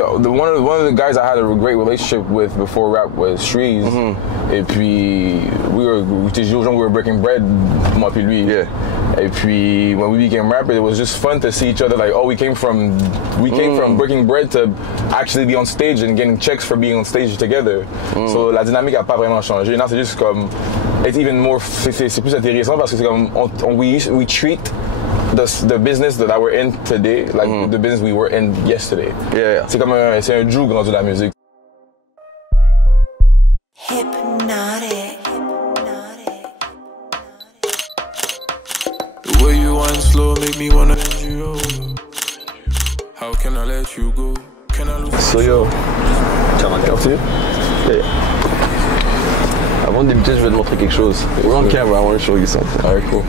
one of the guys I had a great relationship with before rap was Shreeze. Et puis we were breaking bread, moi puis lui. Yeah. Et puis when we became rappers, it was just fun to see each other. Like, oh, we came from breaking bread to actually be on stage and getting checks for being on stage together. So la dynamique a pas vraiment changé. Now c'est juste comme it's even more. C'est plus intéressant parce que c'est comme we treat the business that we're in today like the business we were in yesterday. Yeah. C'est comme c'est un joug rendu la musique. Hypnotic. The way you wind slow make me wanna let you over. How can I let you go? Can I lose? So yo, Quartier. Hey. Avant de débuter, je vais te montrer quelque chose. We're on camera, I want to show you something. Alright, cool.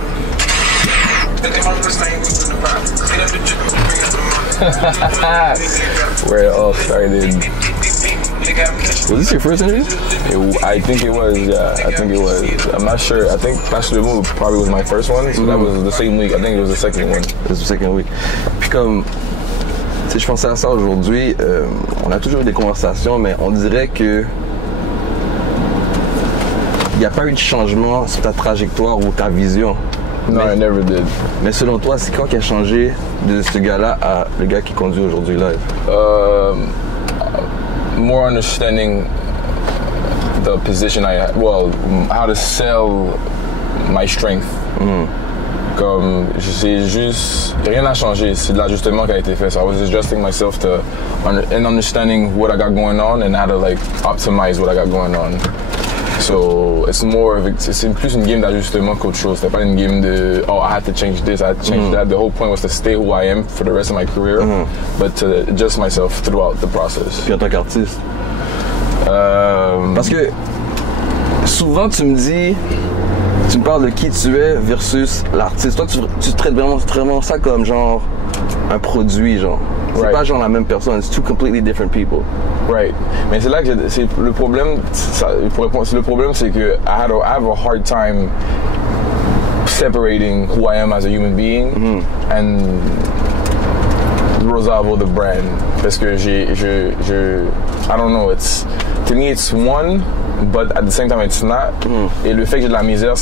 Where it all started. Was this your first interview? I think it was, yeah. I think it was. I'm not sure. I think Plongez probably was my first one. So that was the same week. I think it was the second one. It was the second week. Puis comme, tu sais, je pensais à ça aujourd'hui. On a toujours eu des conversations, mais on dirait que il n'y a pas eu de changement sur ta trajectoire ou ta vision. No, I never did. Mais selon toi, c'est quoi qui a changé de ce gars-là à le gars qui conduit aujourd'hui live? More understanding the position I had. Well, how to sell my strength. Comme, c'est juste, rien n'a changé. C'est de l'ajustement qui a été fait. So I was adjusting myself to and understanding what I got going on and how to like optimize what I got going on. So it's more of c'est plus une game d'ajustement qu'autre chose. C'était pas une game de oh I had to change this, I had to change that. The whole point was to stay who I am for the rest of my career, but to adjust myself throughout the process. Puis en tant qu'artiste. Parce que souvent tu me parles de qui tu es versus l'artiste. Toi tu traites vraiment ça comme genre un produit genre. C'est pas genre la même personne. It's two completely different people. Right. Mais c'est là que c'est le problème. Le problème, c'est que I have a hard time separating who I am as a human being and Rosalvo the brand. Parce que I don't know. To me it's one, but at the same time it's not. Et le fait que j'ai de la misère,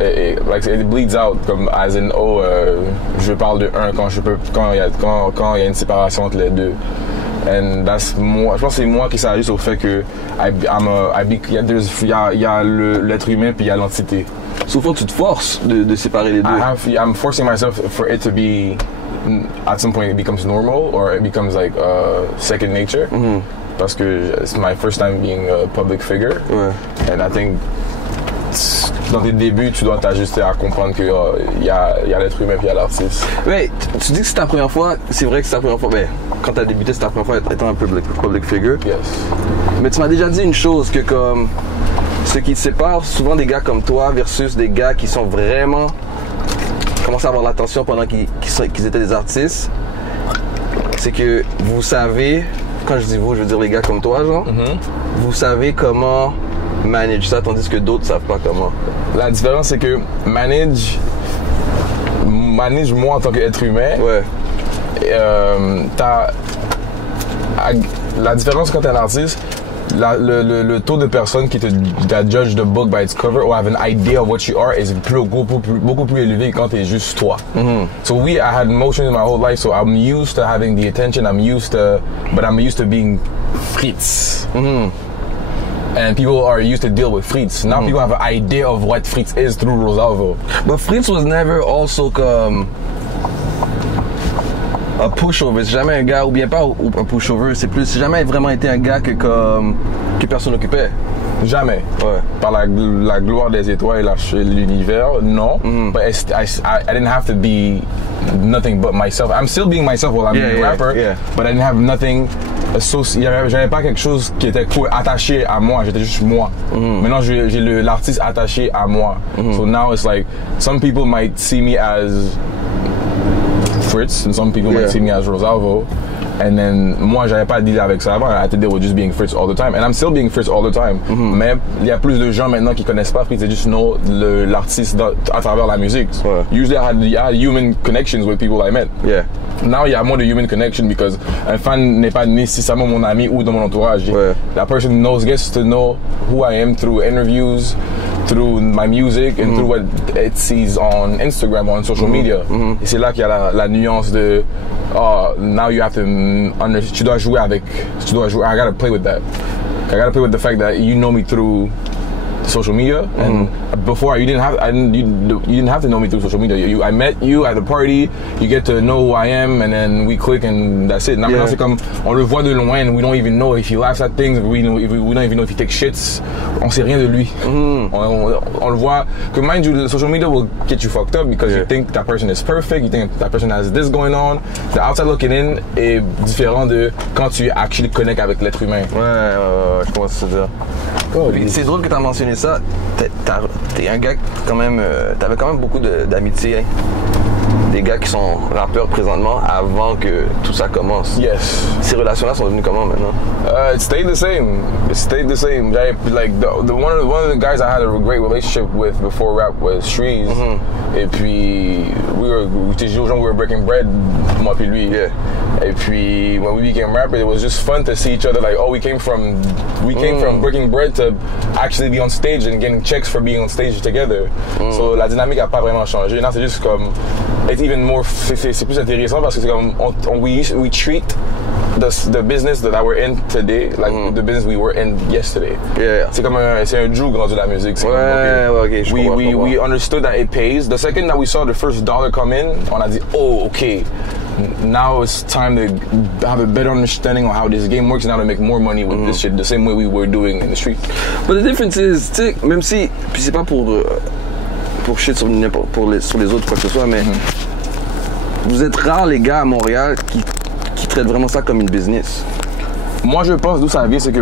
it bleeds out comme as in je parle de un quand il y a une séparation entre les deux. And that's moi. Je pense que c'est moi qui s'ajuste au fait que il y a l'être humain puis il y a l'entité. Souvent tu te forces de séparer les deux. I'm forcing myself for it to be at some point it becomes normal or it becomes like second nature. Parce que it's my first time being a public figure. And I think dans tes débuts, tu dois t'ajuster à comprendre qu'il y a l'être humain et il y a l'artiste. Ouais, tu dis que c'est ta première fois, c'est vrai que c'est ta première fois, mais quand tu as débuté, c'est ta première fois étant un public figure. Yes. Mais tu m'as déjà dit une chose, que comme ce qui te sépare souvent des gars comme toi versus des gars qui sont vraiment commencé à avoir l'attention pendant qu'ils étaient des artistes, c'est que vous savez, quand je dis vous, je veux dire les gars comme toi, genre, vous savez comment manage ça, tandis que d'autres savent pas comment. La différence, c'est que manage moi en tant qu'être humain. La différence quand t'es un artiste, le taux de personnes qui that judge the book by its cover or have an idea of what you are is beaucoup plus élevé quand t'es juste toi. So I had emotions my whole life, so I'm used to having the attention, I'm used to being Fritz. And people are used to deal with Fritz. Now people have an idea of what Fritz is through Rosalvo. But Fritz was never also comme a pushover. C'est jamais un gars, ou bien pas un pushover, c'est jamais vraiment été un gars que personne n'occupait. Jamais. Par la gloire des étoiles et l'univers, non. But I didn't have to be nothing but myself. I'm still being myself while I'm being a rapper, but I didn't have nothing associé. J'avais pas quelque chose qui était attaché à moi, j'étais juste moi. Maintenant, j'ai l'artiste attaché à moi. So now it's like, some people might see me as Fritz, and some people might see me as Rosalvo. And then, moi, j'avais pas à dealer avec ça avant. I had to deal with just being Fritz all the time. And I'm still being Fritz all the time. Mais il y a plus de gens maintenant qui connaissent pas Fritz. They just know l'artiste à travers la musique. Ouais. Usually, I had human connections with people I met. Yeah. Now, il y a moins de human connection because un fan n'est pas nécessairement mon ami ou dans mon entourage. Ouais. That person gets to know who I am through interviews, through my music, and through what it sees on Instagram, on social media. Et c'est là qu'il y a la nuance de now you have to tu dois jouer avec, I gotta play with that. I gotta play with the fact that you know me through social media, and before you didn't have to know me through social media. I met you at the party, you get to know who I am, and then we click and that's it. Now c'est comme on le voit de loin, and we don't even know if he laughs at things, we don't even know if he takes shits. On sait rien de lui. On le voit. Que mind you, social media will get you fucked up because you think that person is perfect, you think that person has this going on. The outside looking in est différent de quand tu actually connectes avec l'être humain. Ouais, je comprends ce que tu veux dire. C'est drôle que tu as mentionné ça. T'es un gars quand même. T'avais quand même beaucoup d'amitié. Hein? Des gars qui sont rappeurs présentement avant que tout ça commence. Yes. Ces relations-là sont devenues comment maintenant? It stayed the same. Like one of the guys I had a great relationship with before rap was Shreeze. Et puis we were breaking bread, moi puis lui. Yeah. Et puis when we became rappers, it was just fun to see each other. Like, we came from breaking bread to actually be on stage and getting checks for being on stage together. So la dynamique a pas vraiment changé. Là, c'est juste comme it's even more. C'est plus intéressant parce que c'est comme we treat the business that we're in today like the business we were in yesterday. Yeah. C'est comme c'est un joug rendu la musique. C'est OK, je comprends. We understood that it pays. The second that we saw the first dollar come in, on a dit, okay. Now it's time to have a better understanding of how this game works and how to make more money with this shit the same way we were doing in the street. But the difference is, tu sais, même si, puis c'est pas pour shit sur les autres quoi que ce soit, mais vous êtes rares les gars à Montréal qui traitent vraiment ça comme une business. Moi, je pense d'où ça vient, c'est que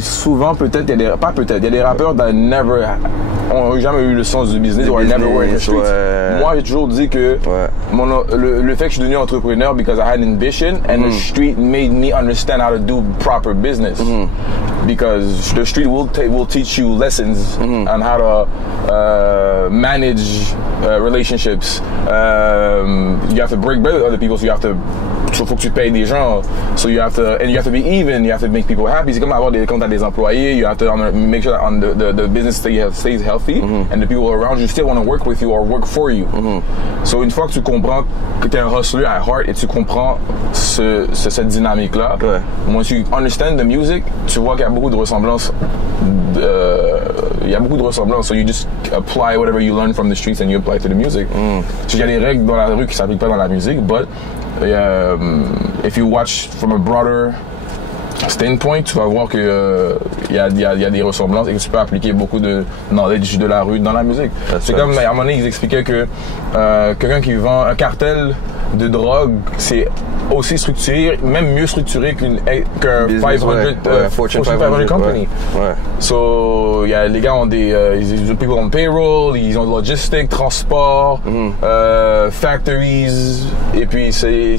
souvent, peut-être, il y a des rappeurs qui n'ont jamais eu le sens du business or never were in the streets. Ouais. Moi, j'ai toujours dit que le fait que je suis devenu entrepreneur because I had an ambition and the street made me understand how to do proper business. Because the street will teach you lessons on how to manage relationships. You have to break bread with other people, so faut que tu payes des gens. So you have to be even. You have to make people happy. C'est comme avoir quand t'as des employés. You have to make sure that the business stays healthy, and the people around you still want to work with you or work for you. So une fois que tu comprends que t'es un hustler at heart et tu comprends cette dynamique-là, once you understand the music, tu vois qu'il y a beaucoup de ressemblances. So you just apply whatever you learn from the streets and you apply to the music. Il y a des règles dans la rue qui s'appliquent pas dans la musique, but if you watch from a broader standpoint, tu vas voir que y a des ressemblances et que tu peux appliquer beaucoup de knowledge de la rue dans la musique. C'est comme à un moment donné, ils expliquaient que quelqu'un qui vend un cartel de drogue, c'est aussi structuré, même mieux structuré qu'un 500 Fortune 500 company. Ouais. So, les gars ont des people on payroll, ils ont logistique, transport, factories, et puis c'est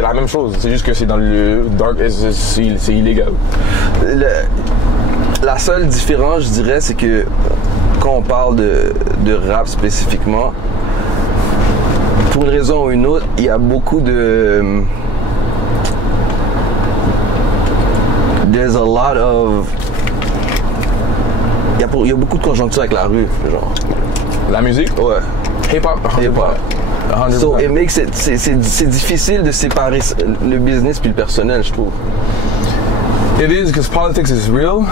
la même chose. C'est juste que c'est dans le dark, c'est illégal. La seule différence, je dirais, c'est que quand on parle de rap spécifiquement, pour une raison ou une autre, il y a beaucoup de... There's a lot of... Il y a beaucoup de conjoncture avec la rue, genre. La musique? Ouais. Hip-hop? Hip-hop. 100%. So it makes it... C'est difficile de séparer le business puis le personnel, je trouve. It is, because politics is real.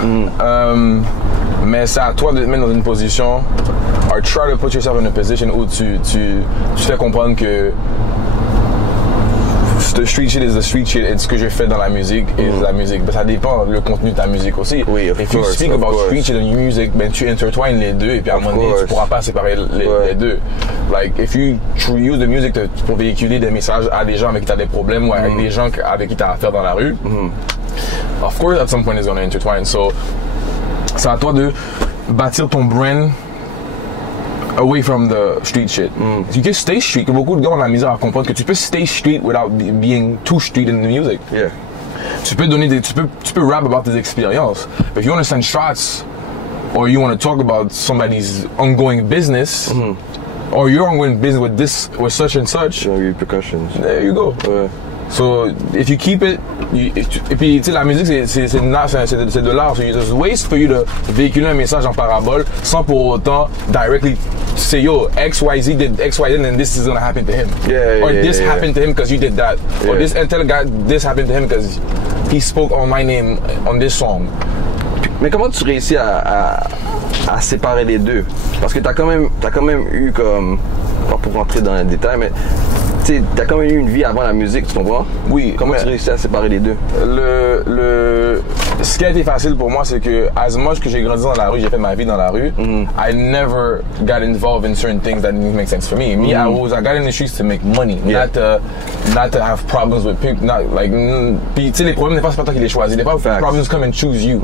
Mais c'est à toi de te mettre dans une position, or try to put yourself in a position où tu fais comprendre que the street shit is the street shit et ce que je fais dans la musique is la musique. Ben, ça dépend le contenu de ta musique aussi. Oui, if you speak about street shit and music, ben tu intertwines les deux et puis à un moment donné tu pourras pas séparer les deux. Like if you use the music pour véhiculer des messages à des gens avec qui tu as des problèmes ou avec des gens avec qui tu as affaire dans la rue, of course at some point it's gonna intertwine. So c'est à toi de bâtir ton brand away from the street shit. Tu peux stay street, que beaucoup de gars ont la misère à comprendre que tu peux stay street without being too street in the music. Yeah. Tu peux donner tu peux rap about tes expériences. But if you want to send shots, or you want to talk about somebody's ongoing business, or your ongoing business with such and such, repercussions. There you go. Ouais. So if you keep it, et puis tu sais la musique c'est de l'art, so there's ways for you to véhiculer un message en parabole sans pour autant directly say yo XYZ did XYZ and this is gonna happen to him, or this happened to him because you did that, or this intel guy this happened to him because he spoke on my name on this song. Mais comment tu réussis à séparer les deux? Parce que t'as quand même eu comme, pas pour rentrer dans les détails, mais t'as quand même eu une vie avant la musique, tu comprends? Oui. Comment tu réussis à séparer les deux? Ce qui a été facile pour moi, c'est que as much que j'ai grandi dans la rue, j'ai fait ma vie dans la rue, I never got involved in certain things that didn't make sense for me. Me, I got in the streets to make money, not to have problems with people, puis tu sais les problèmes des fois c'est pas toi qui les choisis, des fois problems come and choose you.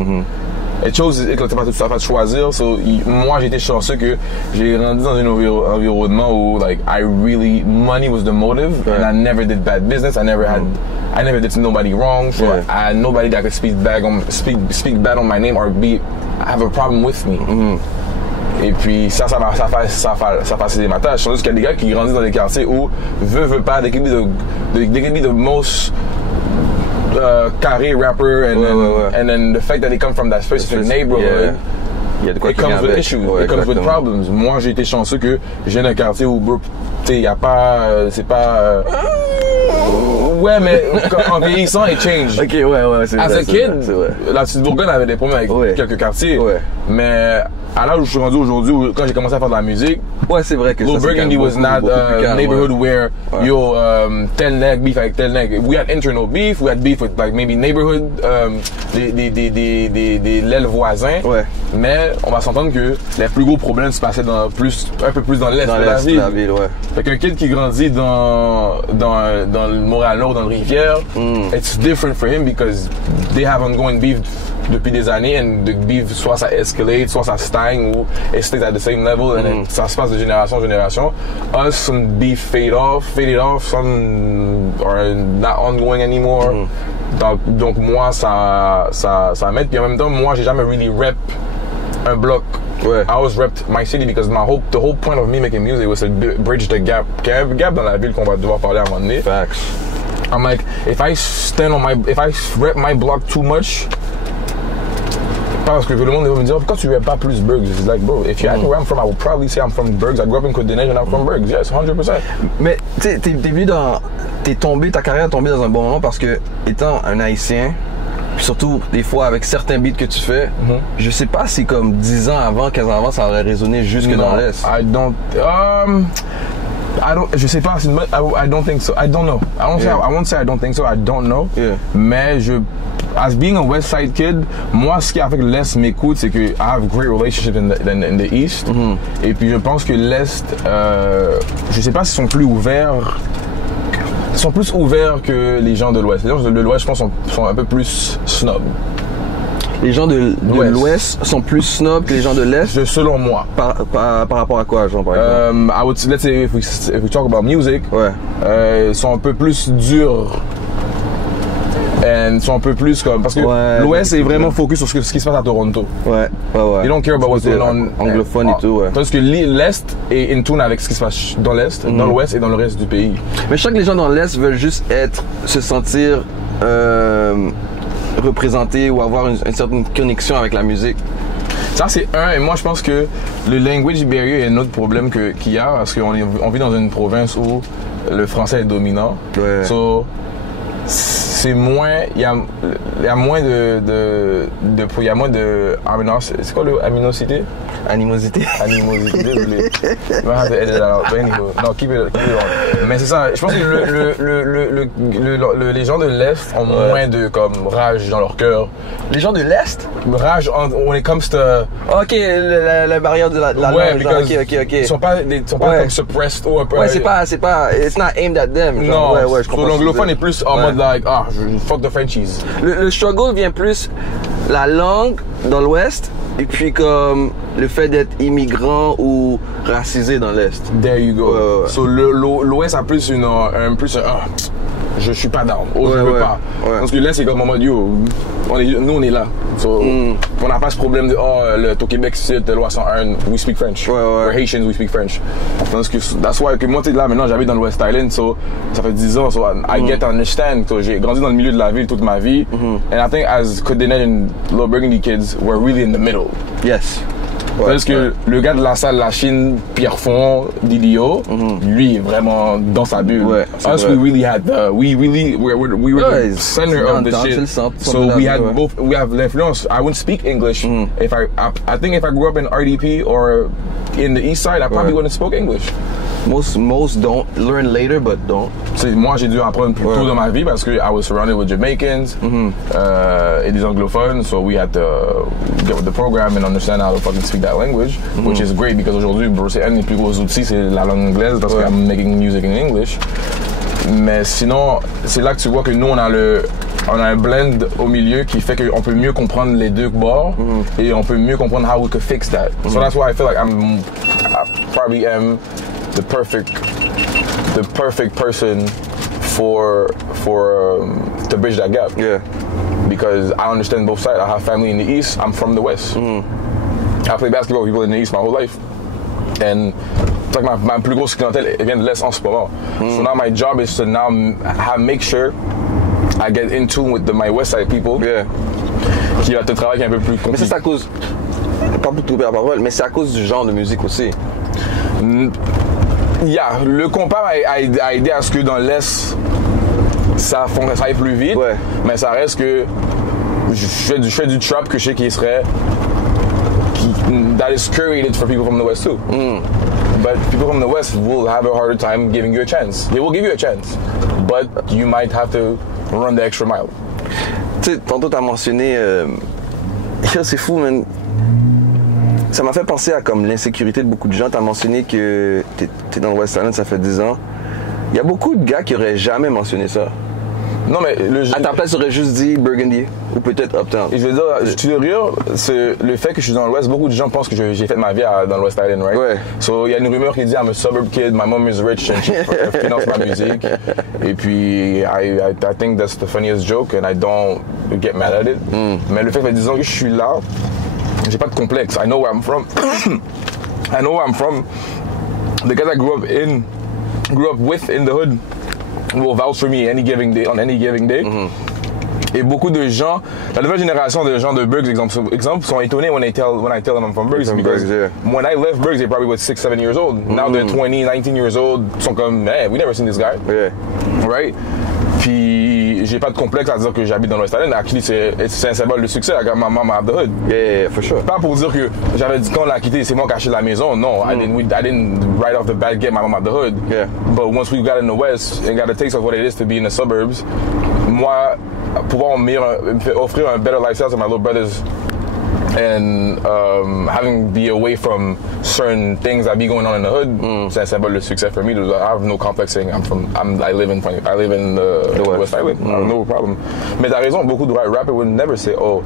Et chose que tu as fait choisir, so, moi j'ai été chanceux que j'ai grandi dans un environnement où like money was the motive, and I never did bad business. I never did nobody wrong. So I had nobody that could speak bad on my name or have a problem with me. Et puis ça facilite ma tâche. Tandis qu'il y a des gars qui grandissent dans des quartiers où veut pas, they can be the most Carrière rapper, and then the fact that they come from that specific neighborhood, it comes with issues, it comes with problems. Moi, j'ai été chanceux que je viens d'un quartier où, bro, tu sais, y a pas, c'est pas. Ouais, mais en vieillissant, it change. Ok, ouais, c'est vrai. As a kid, la petite Bourgogne avait des problèmes avec quelques quartiers, mais à l'âge où je suis rendu aujourd'hui, quand j'ai commencé à faire de la musique, c'est vrai que Little Burgundy was not a neighborhood where tel nègre beef avec tel nègre. We had internal beef, we had beef with like maybe neighborhood, des l'aile voisins. Mais on va s'entendre que les plus gros problèmes se passaient un peu plus dans l'est de la ville. Fait qu'un kid qui grandit dans le Montréal-Nord, dans le Rivière, it's different for him because they have ongoing beef depuis des années, and the beef soit ça escalate, soit ça stagne, ou it stays at the same level, and then ça se passe de génération en génération. Us, some beef faded off, some are not ongoing anymore. Donc moi ça m'aide, puis en même temps moi j'ai jamais really rep un bloc. I always repped my city because the whole point of me making music was to bridge the gap dans la ville qu'on va devoir parler à un moment donné. Facts. I'm like, if I rep my block too much, parce que le monde va me dire pourquoi tu rep pas plus Bergs? It's like, bro, if you ask me where I'm from, I would probably say I'm from Bergs. I grew up in Côte des Neiges and I'm from Bergs. Yes, 100%. Mais tu sais, ta carrière est tombée dans un bon moment parce que étant un Haïtien, surtout des fois avec certains beats que tu fais, je sais pas si comme 10 ans avant, 15 ans avant, ça aurait résonné jusque dans l'Est. Je sais pas, I don't think so. I don't know. I won't say I don't think so. I don't know. Mais as being a West Side kid, moi, ce qui a fait que l'Est m'écoute, c'est que I have great relationships in the East. Et puis, je pense que l'Est, je sais pas s'ils sont plus ouverts. Ils sont plus ouverts que les gens de l'Ouest. Les gens de l'Ouest, je pense, sont un peu plus snob. Les gens de l'Ouest sont plus snob que les gens de l'Est? Selon moi. Par rapport à quoi, genre, par exemple? Let's say, if we talk about music, ils sont un peu plus durs. Ils sont un peu plus comme... Parce que l'Ouest est vraiment focus sur ce qui se passe à Toronto. They don't care about what's going on. Anglophone et tout, Parce que l'Est est in tune avec ce qui se passe dans l'Est, dans l'Ouest et dans le reste du pays. Mais je crois que les gens dans l'Est veulent juste se sentir représentés ou avoir une certaine connexion avec la musique. Ça, c'est un. Et moi, je pense que le language barrier est un autre problème qu'il y a parce qu'on vit dans une province où le français est dominant. So, c'est moins, il y a moins de c'est quoi le aminosité? Animosité, désolé. Je vais have to edit that out. But anyway, no, keep it on. Mais c'est ça, je pense que les gens de l'Est ont moins de comme rage dans leur cœur. Les gens de l'Est? Rage when it comes to... Ok, la barrière de la langue. Ok. Ils sont pas comme suppressed ou un peu... c'est pas, it's not aimed at them. Genre, non, je comprends. l'anglophone est plus en mode like, fuck the Frenchies. Le struggle vient plus la langue dans l'Ouest et puis comme le fait d'être immigrant ou racisé dans l'Est. There you go. So l'Ouest a plus je suis pas down. Je veux pas. Ouais. Parce que là, c'est comme en mode, yo, nous, on est là. So, on n'a pas ce problème de, au Québec, c'est loi 101, we speak French. We're Haitians, we speak French. Parce que, that's why, que moi, t'es là, maintenant, j'habite dans l'West Island, so, ça fait 10 ans, so, I get to understand. So, j'ai grandi dans le milieu de la ville toute ma vie. And I think, as Codenet and Low Burgundy kids, we're really in the middle. Yes. Parce que le gars de la salle, la Chine, Pierrefonds, Didio, lui est vraiment dans sa bulle. Us, we really had we were the center of the shit. So we have l'influence. I wouldn't speak English if I think if I grew up in RDP or in the East Side, I probably wouldn't spoke English. Most don't learn later, but don't. Moi, j'ai dû apprendre plus tôt dans ma vie parce que I was surrounded with Jamaicans et des anglophones, so we had to get with the program and understand how to fucking speak that language, which is great because aujourd'hui, c'est un des plus gros outils, c'est la langue anglaise parce que I'm making music in English. Mais sinon, c'est là que tu vois que nous, on a un blend au milieu qui fait qu'on peut mieux comprendre les deux bords et on peut mieux comprendre how we could fix that. So that's why I feel like I probably am the perfect person for to bridge that gap. Yeah. Because I understand both sides. I have family in the East. I'm from the West. I played basketball with people in the East my whole life, and it's like my plus grosse clientèle vient de l'Est en ce moment. So now my job is to now make sure I get in tune with my West Side people. Yeah. Qui va te travailler un peu plus compliqué. Mais ça c'est à cause, pas pour trouver la parole, mais c'est à cause du genre de musique aussi. Yeah, le compas a aidé à ce que dans l'Est, ça aille plus vite, mais ça reste que je fais du trap que je sais that is curated for people from the West too. But people from the West will have a harder time giving you a chance. They will give you a chance, but you might have to run the extra mile. Tu sais, tantôt t'as mentionné, c'est fou, man. Ça m'a fait penser à comme l'insécurité de beaucoup de gens. T'as mentionné que t'es dans le West Island, ça fait 10 ans. Il y a beaucoup de gars qui auraient jamais mentionné ça. Non, mais à ta place, j'aurais juste dit Burgundy ou peut-être Uptown. Je veux dire, tu veux rire, c'est le fait que je suis dans l'Ouest. Beaucoup de gens pensent que j'ai fait ma vie dans l'West Island, right? Ouais. So, il y a une rumeur qui dit I'm a suburb kid, my mom is rich and she finance ma musique. Et puis, I think that's the funniest joke and I don't get mad at it. Mais le fait que disons que je suis là, j'ai pas de complexe. I know where I'm from. I know where I'm from. The guys I grew up with in the hood will vouch for me on any giving day. Et beaucoup de gens, la nouvelle génération de gens de Bergs, exemple, sont étonnés when I tell them I'm from Bergs. Because when I left Bergs, they probably was 6-7 years old. Now they're 20, 19 years old. Ils sont comme, man, we never seen this guy. Yeah. Right? Puis j'ai pas de complexe à dire que j'habite dans l'West Island. Actually, c'est un symbole de succès. I got my mama out the hood. Yeah, for sure. Pas pour dire que j'avais dit quand on l'a quitté, c'est moi qui ai acheté la maison. Non, I didn't right off the bat get my mama out the hood. Yeah. But once we got in the West and got a taste of what it is to be in the suburbs, moi, pouvoir offrir un better lifestyle to my little brothers and having be away from certain things that be going on in the hood, c'est un symbole de succès for me. I have no complex saying I live in the West Island. I have no problem. Mais t'as raison, beaucoup de rappers would never say, oh,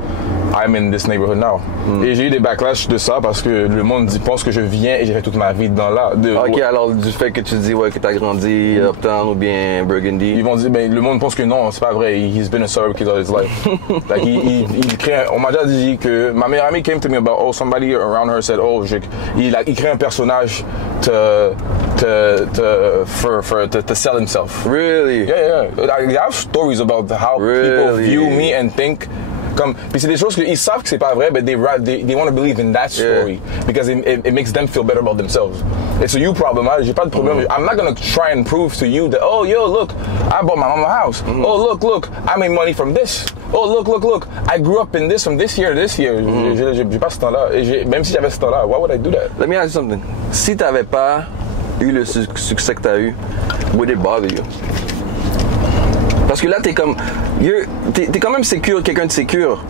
I'm in this neighborhood now. Et j'ai eu des backlash de ça parce que le monde pense que je viens et j'ai fait toute ma vie dans là. Ok, alors du fait que tu dis que t'as grandi Uptown ou bien Burgundy. Ils vont dire, ben, le monde pense que non, c'est pas vrai. He's been a suburb kid all his life. Like, il crée, on m'a déjà dit que ma meilleure amie came to me about, oh, somebody around her said, oh, il crée un personnage to sell himself. Really? Yeah. I have stories about how people view me and think. Puis c'est des choses qu'ils savent que c'est pas vrai, but they want to believe in that story because it makes them feel better about themselves. It's a you problem. J'ai pas de problème. I'm not gonna try and prove to you that, oh, yo, look, I bought my mama a house. Oh, look, I made money from this. Oh, look, I grew up in this from this year to this year. J'ai pas ce temps-là. Et même si j'avais ce temps-là, why would I do that? Let me ask you something. Si t'avais pas eu le succès que t'as eu, would it bother you? Parce que là, t'es quand même sécure, quelqu'un de sécure.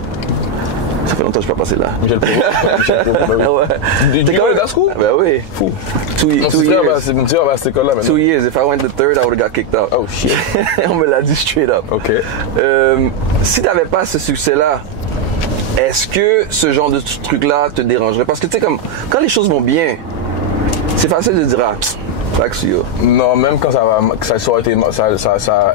Ça fait longtemps que je suis pas passé là. Michel Provo. Ouais. Did you go to that school? Ben oui. Fou. Two Mon petit frère years. va à cette école-là maintenant. 2 years. If I went to third, I would have got kicked out. Oh shit. On me l'a dit straight up. OK. Si t'avais pas ce succès-là, est-ce que ce genre de truc-là te dérangerait? Parce que tu sais, comme quand les choses vont bien, c'est facile de dire back to you. Non, même quand ça aurait été, I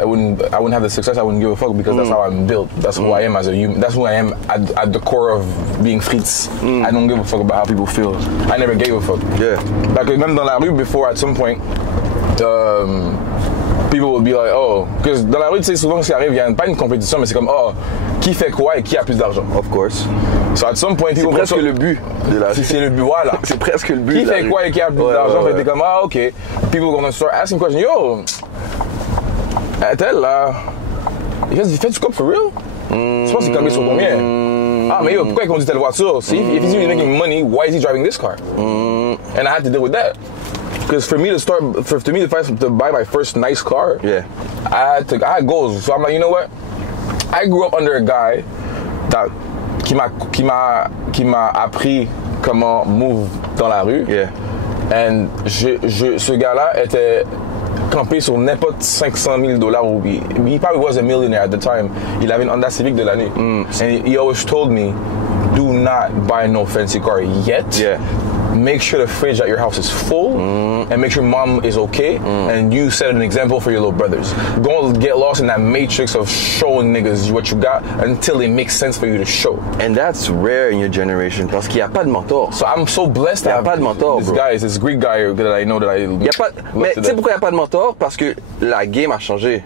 wouldn't have the success, I wouldn't give a fuck because that's how I'm built. That's who I am as a human. That's who I am at the core of being Fritz. I don't give a fuck about how people feel. I never gave a fuck. Yeah. Like, même dans la rue, before, at some point, people would be like, oh, because dans la rue, tu sais, souvent, ce qui arrive, il n'y a pas une compétition, mais c'est comme, oh, qui fait quoi et qui a plus d'argent. Of course. So at some point, C'est presque le but de la. C'est le but, voilà. C'est presque le but. Qui fait quoi et qui a plus d'argent, fait t'es comme, ah, ok. People gonna start asking questions. Yo, tel là, il fait du cop for real? Je pense qu'il est sur combien? Ah, mais yo, pourquoi il conduit telle voiture? See, if he's really making money, why is he driving this car? And I had to deal with that. Because for me to buy my first nice car, Yeah. I had goals. So I'm like, you know what? I grew up under a guy qui m'a appris comment move dans la rue. Yeah. And ce gars-là était campé sur n'importe $500,000 ou he probably was a millionaire at the time. Il avait une Honda Civic de l'année. And he always told me, do not buy no fancy car yet. Yeah. Make sure the fridge at your house is full and make sure mom is okay and you set an example for your little brothers. Don't get lost in that matrix of showing niggas what you got until it makes sense for you to show. And that's rare in your generation parce qu'il n'y a pas de mentor. So I'm so blessed to have pas de mentor, this bro. guy, this Greek guy that I know that I... Y a pas, mais tu sais pourquoi il n'y a pas de mentor? Parce que la game a changé.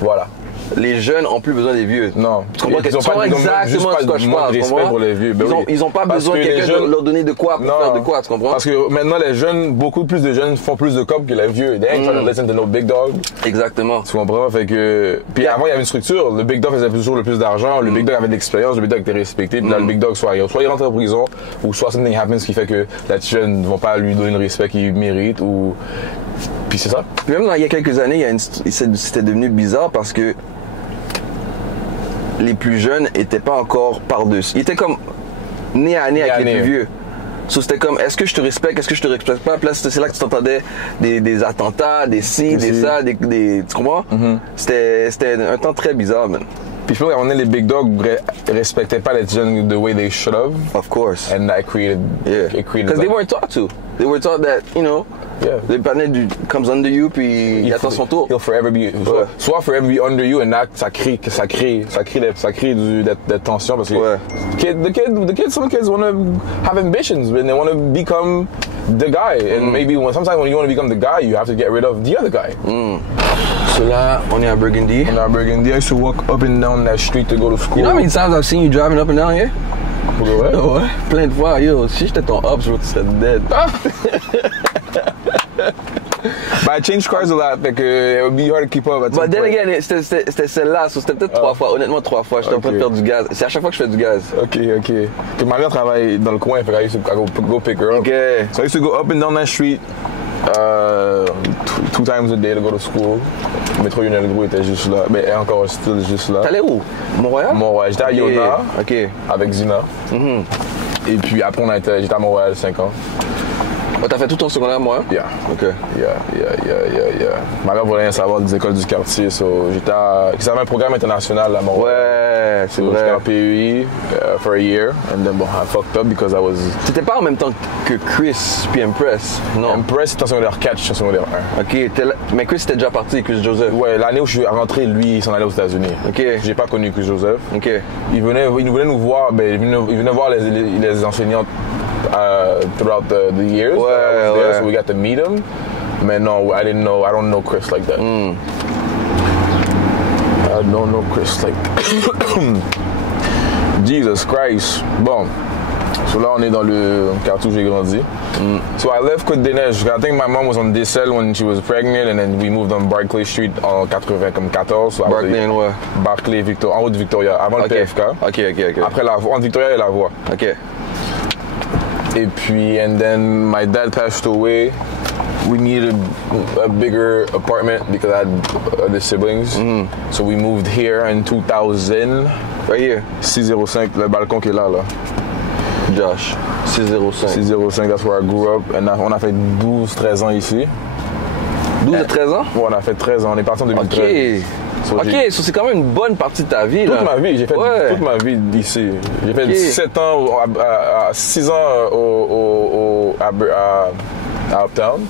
Voilà. Les jeunes ont plus besoin des vieux. Non. Tu comprends, Ils ont pas exactement de quoi je parle. Respect pour les vieux. Ben ils ont pas Parce besoin de que les quelqu'un jeunes- de leur donner de quoi pour faire de quoi, tu comprends? Parce que maintenant, les jeunes, beaucoup plus de jeunes font plus de cop que les vieux. They ain't trying to listen to no big dog. Exactement. Tu comprends? Fait que... Puis avant, il y avait une structure. Le big dog faisait toujours le plus d'argent. Le big dog avait de l'expérience. Le big dog était respecté. Puis là, le big dog, soit il rentre en prison, ou soit something happens qui fait que les jeunes ne vont pas lui donner le respect qu'il mérite, ou... Puis c'est ça. Puis même il y a quelques années, c'était devenu bizarre parce que les plus jeunes étaient pas encore par-dessus. Ils étaient comme nez à nez avec les plus vieux. So, c'était comme, est-ce que je te respecte, est-ce que je te respecte pas? Puis là, c'est là que tu t'entendais des attentats, des ci, des ça, des tu comprends? C'était un temps très bizarre, man. Puis je pense qu'à un moment donné, les big dogs respectaient pas les jeunes the way they should have. Of course. And that created... Yeah. It created Because they weren't taught to. They were taught that, you know, Yeah. le panel comes under you, puis il attend son tour. He'll forever be... Soit forever be under you, and that, ça crée de tension, parce que... Ouais. Some kids want to have ambitions, and they want to become the guy. And maybe sometimes when you want to become the guy, you have to get rid of the other guy. So là, on est à Burgundy. In our Burgundy, I used to walk up and down that street to go to school. You know how many times I've seen you driving up and down here? Pour de vrai? Ouais. Plein de fois, yo. Si j'étais ton up, je serais dead. But I changed cars a lot, fait que it would be hard to keep up. But then again, c'était celle-là, so c'était peut-être 3 fois, honnêtement 3 fois. J'étais en train de faire du gaz. C'est à chaque fois que je fais du gaz. Ok. Puis ma mère travaille dans le coin, fait que I used to go pick her up. Ok. So I used to go up and down that street 2 times a day to go to school. Le métro Lionel Gros était juste là, mais encore still juste là. T'allais où? Montréal? Montréal, j'étais à Yona Ok. avec Zina. Et puis après j'étais à Montréal 5 ans. Oh, t'as fait tout ton secondaire, moi? Yeah. Ok. Yeah. Ma mère voulait rien savoir des écoles du quartier, so j'étais à un programme international à Montréal. Ouais, c'est So, vrai. j'étais en PUI for a year, and then I fucked up because I was... T'étais pas en même temps que Chris puis Impress? Non. Impress, c'était en secondaire 4, je suis en secondaire 1. Ok, mais Chris était déjà parti, Chris Joseph. Ouais, l'année où je suis rentré, lui, il s'en allait aux États-Unis. Ok. J'ai pas connu Chris Joseph. Ok. Il venait nous voir, il venait voir les enseignantes throughout the years. Ouais, that I was there, ouais. so we got to meet him. Mais no, I don't know Chris like that. I don't know Chris like Jesus Christ. Bon. So là, on est dans le quartier où j'ai grandi. So I left Côte-des-Neiges. I think my mom was on Decel when she was pregnant, and then we moved on Barclay Street en 94. So Barclay, ouais. Barclay, en haut de Victoria, avant le PFK. Ok. Après entre Victoria et la voie. Ok. Et puis, and then my dad passed away. We needed a bigger apartment because I had other siblings. So we moved here in 2000. Right here. 605, le balcon qui est là. Josh. 605. 605, that's where I grew up. Et on a fait 12-13 ans ici. 12 à 13 ans? Ouais, on a fait 13 ans. On est parti en 2013. Ok, so c'est quand même une bonne partie de ta vie, là. Toute ma vie, j'ai fait toute ma vie ici. J'ai fait 7 ans, 6 ans à Uptown.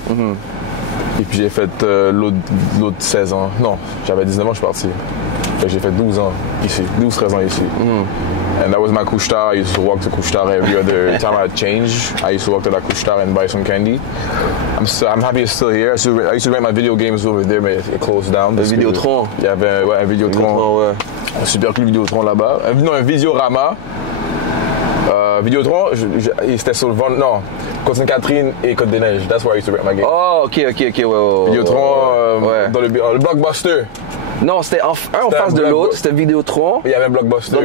Et puis j'ai fait l'autre 16 ans. Non, j'avais 19 ans, je suis parti. Fait que j'ai fait 12 ans ici, 12-13 ans ici. And that was my Couche-Tard. I used to walk to Couche-Tard every other time I change. I used to walk to that Couche-Tard and buy some candy. I'm happy it's still here. I used to rent my video games over there, but it closed down. Le Vidéotron. Il y avait un Vidéotron. Ouais. Un super club Vidéotron là-bas. Un Vidéorama. Vidéotron, c'était sur le vent. Non, Côte-Sainte-Catherine et Côte-des-Neiges. That's where I used to rent my games. Oh, ok, ouais. Vidéotron, dans le Blockbuster. Non, c'était un en face de l'autre, c'était Vidéotron. Il y avait un Blockbuster.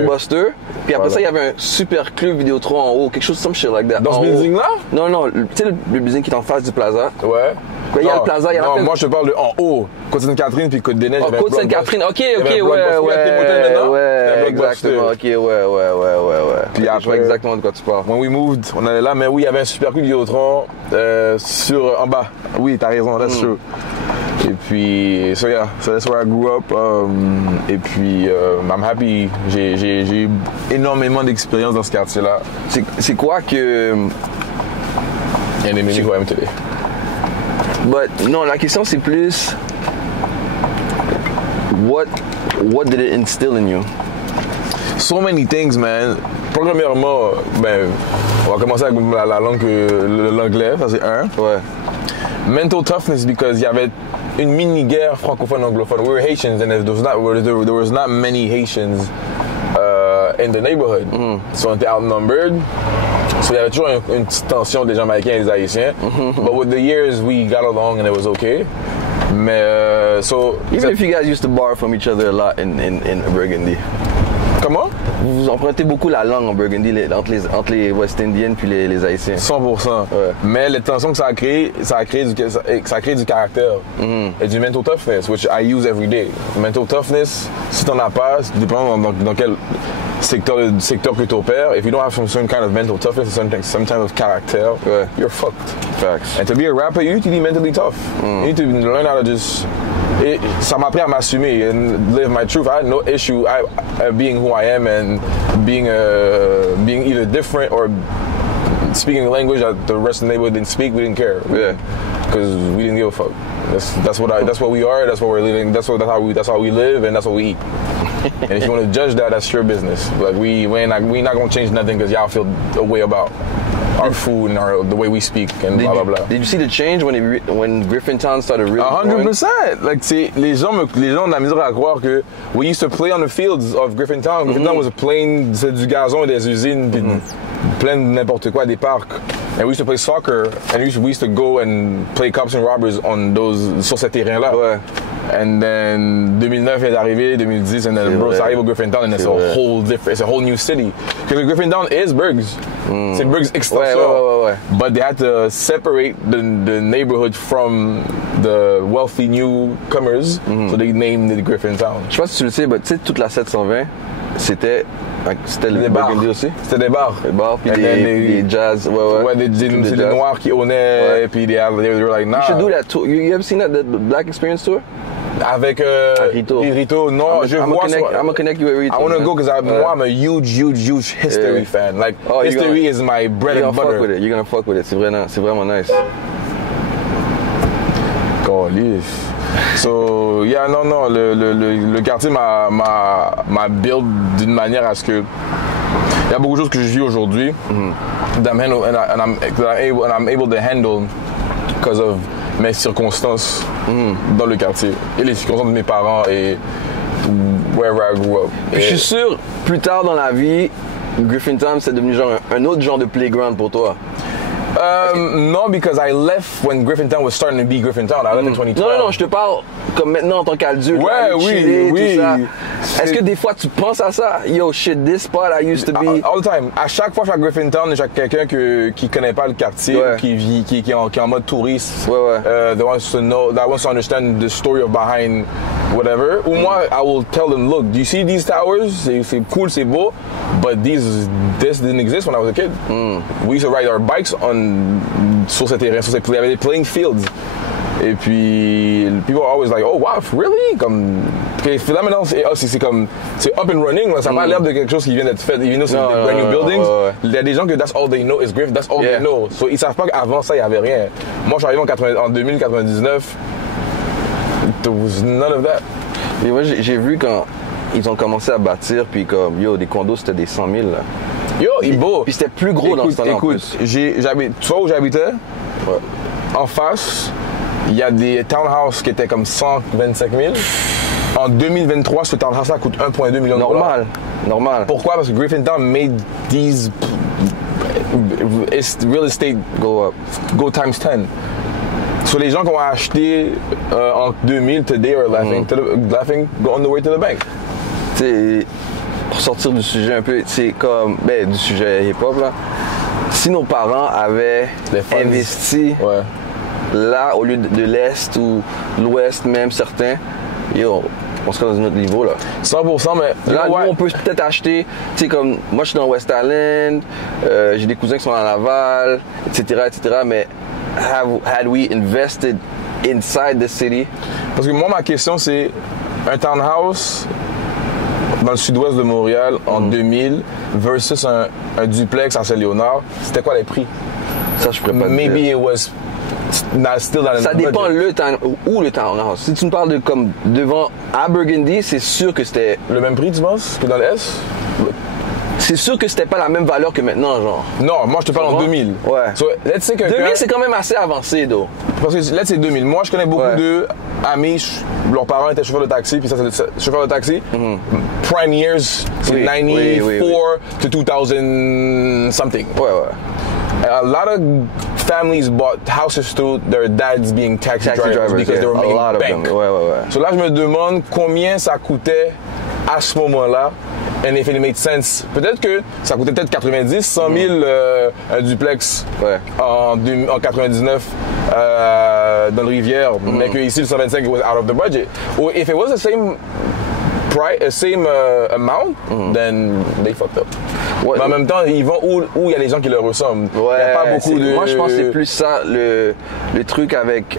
Puis après ça, il y avait un super club Vidéotron en haut, quelque chose some shit like that. Dans ce building-là? Non, tu sais le building qui est en face du plaza? Ouais. Ben, il y a le plaza, il y a Non, moi je te parle de en haut. Côte-Sainte-Catherine puis Côte-des-Neiges. Oh, Côte-Sainte-Catherine, ok, ouais, exactement, ok, ouais. Puis après, je vois exactement de quoi tu parles. When we moved, on allait là, mais oui, il y avait un super club Vidéotron en bas. Oui, t'as raison, that's true. Et puis, so that's where I grew up. Et puis, I'm happy. J'ai eu énormément d'expérience dans ce quartier-là. C'est quoi que... Il y a des musiques OM today. But, non, la question c'est plus... What did it instill in you? So many things, man. Premièrement, on va commencer avec l'anglais, ça c'est un. Ouais. Mental toughness, because il y avait une mini-guerre francophone-anglophone. We were Haitians and there was not many Haitians in the neighborhood. So on était outnumbered. So il y avait toujours une petite tension des Jamaïcains et des Haïtiens. But with the years, we got along and it was okay. Mais Even if you guys used to borrow from each other a lot in Burgundy. Comment? Vous empruntez beaucoup la langue en Burgundy entre les West Indiens puis les Haïtiens. 100%. Ouais. Mais les tensions que ça a créé du caractère et du mental toughness, which I use every day. Mental toughness, si t'en as pas, dépendant dans quel secteur que tu opères, if you don't have some kind of mental toughness, some kind of character, you're fucked. Facts. And to be a rapper, you need to be mentally tough. You need to learn how to just... Et ça m'a appris à m'assumer and live my truth. I had no issue being who I am and being either different or speaking a language that the rest of the neighborhood didn't speak. We didn't care. Yeah, because we didn't give a fuck. That's what we are. That's what we're living. That's how we live, and that's what we eat. And if you want to judge that, that's your business. Like we not gonna change nothing because y'all feel a way about our food and the way we speak and blah blah blah. Did you see the change when Griffintown started really 100%. Like les gens ont la misère à croire que we used to play on the fields of Griffintown. Griffintown was plain, c'est du gazon et des usines, plein de n'importe quoi, des parcs. And we used to play soccer, and we used to go and play cops and robbers sur ces terrains-là. Ouais. And then 2009 est arrivé, 2010, and then ça arrive au Griffintown, and it's a whole new city. Because Griffintown is Bergs. C'est Bergs extension. Ouais. But they had to separate the neighborhood from the wealthy newcomers, so they named it Griffintown. Je sais pas si tu le sais, mais tu sais, toute la 720, c'était le Burgundy aussi? C'était des bars. Des bars, puis des jazz. Ouais, des noirs qui ownaient, puis they were like, nah. You should do that tour. You ever seen that Black Experience tour? Avec Rito. No, I'm gonna connect you with Rito. I want to go because I'm a huge history fan. Like, history is my bread and butter. You're gonna fuck with it. C'est vraiment nice. Calif. So, yeah, non, le quartier m'a build d'une manière à ce que il y a beaucoup de choses que je vis aujourd'hui that I'm able to handle because of mes circonstances dans le quartier et les circonstances de mes parents et wherever I grew up. Je suis sûr, plus tard dans la vie, Griffintown c'est devenu genre un autre genre de playground pour toi. No, because I left when Griffintown was starting to be Griffintown. I left in 2012. Non, je te parle comme maintenant en tant qu'adulte. Ouais, oui. Tout ça. Est-ce que des fois tu penses à ça? Yo, shit, this spot I used to be. All the time. À chaque fois que je suis à Griffintown, il y a quelqu'un qui connaît pas le quartier, qui est en mode touriste. That wants to understand the story behind whatever. Ou moi, I will tell them, look, do you see these towers? C'est cool, c'est beau, but this didn't exist when I was a kid. We used to ride our bikes sur ces terrains, il y avait des playing fields. Et puis, people are always like, oh wow, really? Comme, là maintenant, c'est up and running, là, ça n'a pas l'air de quelque chose qui vient d'être fait. Even though c'est des brand new buildings, il y a des gens que that's all they know is Griff, that's all they know. So, ils savent pas qu'avant ça, il n'y avait rien. Moi, je suis arrivé en 2099, there was none of that. Et moi, j'ai vu quand ils ont commencé à bâtir, puis comme, yo, des condos, c'était des 100 000, là. Yo, il est beau. Puis c'était plus gros dans ce temps-là. Écoute, tu vois où j'habitais? Ouais. En face, il y a des townhouses qui étaient comme 125 000. En 2023, ce townhouse-là coûte 1,2 million de dollars. Normal. Pourquoi? Parce que Griffintown made these real estate go times 10. So les gens qui ont acheté en 2000, today are laughing on the way to the bank. T'sais, pour sortir du sujet un peu, c'est comme, du sujet hip-hop, là. Si nos parents avaient investi là, au lieu de l'Est ou l'Ouest même, certains, on serait dans un autre niveau, là. 100%, mais là, nous, on peut peut-être acheter, tu sais, comme, moi, je suis dans West Island, j'ai des cousins qui sont à Laval, etc., mais had we invested inside the city? Parce que moi, ma question, c'est un townhouse dans le sud-ouest de Montréal en 2000 versus un duplex à Saint-Léonard, c'était quoi les prix? Ça, je pourrais pas Maybe dire. It was still dans ça dépend où le townhouse. Si tu me parles de comme devant à Burgundy, c'est sûr que c'était le même prix, tu penses, que dans l'Est? C'est sûr que c'était pas la même valeur que maintenant, genre. Non, moi je te parle en 2000. Ouais. So, let's say 2000, c'est quand même assez avancé, though. Parce que let's say 2000. Moi, je connais beaucoup de amis, leurs parents étaient chauffeurs de taxi, puis ça, c'est chauffeur de taxi. Prime years, c'est 94 to 2000 something. Ouais. A lot of families bought houses through their dads being taxi drivers because they were making bank. Ouais. So là, je me demande combien ça coûtait à ce moment-là. And if it made sense. Peut-être que ça coûtait peut-être 90, 100 000 un duplex en 99 dans le Rivière, mais que ici le 125 it was out of the budget. Or if it was the same price, same amount, then they fucked up. Ouais, mais en même temps, ils vont où il y a des gens qui leur ressemblent. Il n'y a pas beaucoup de... Moi, je pense que c'est plus ça, le truc avec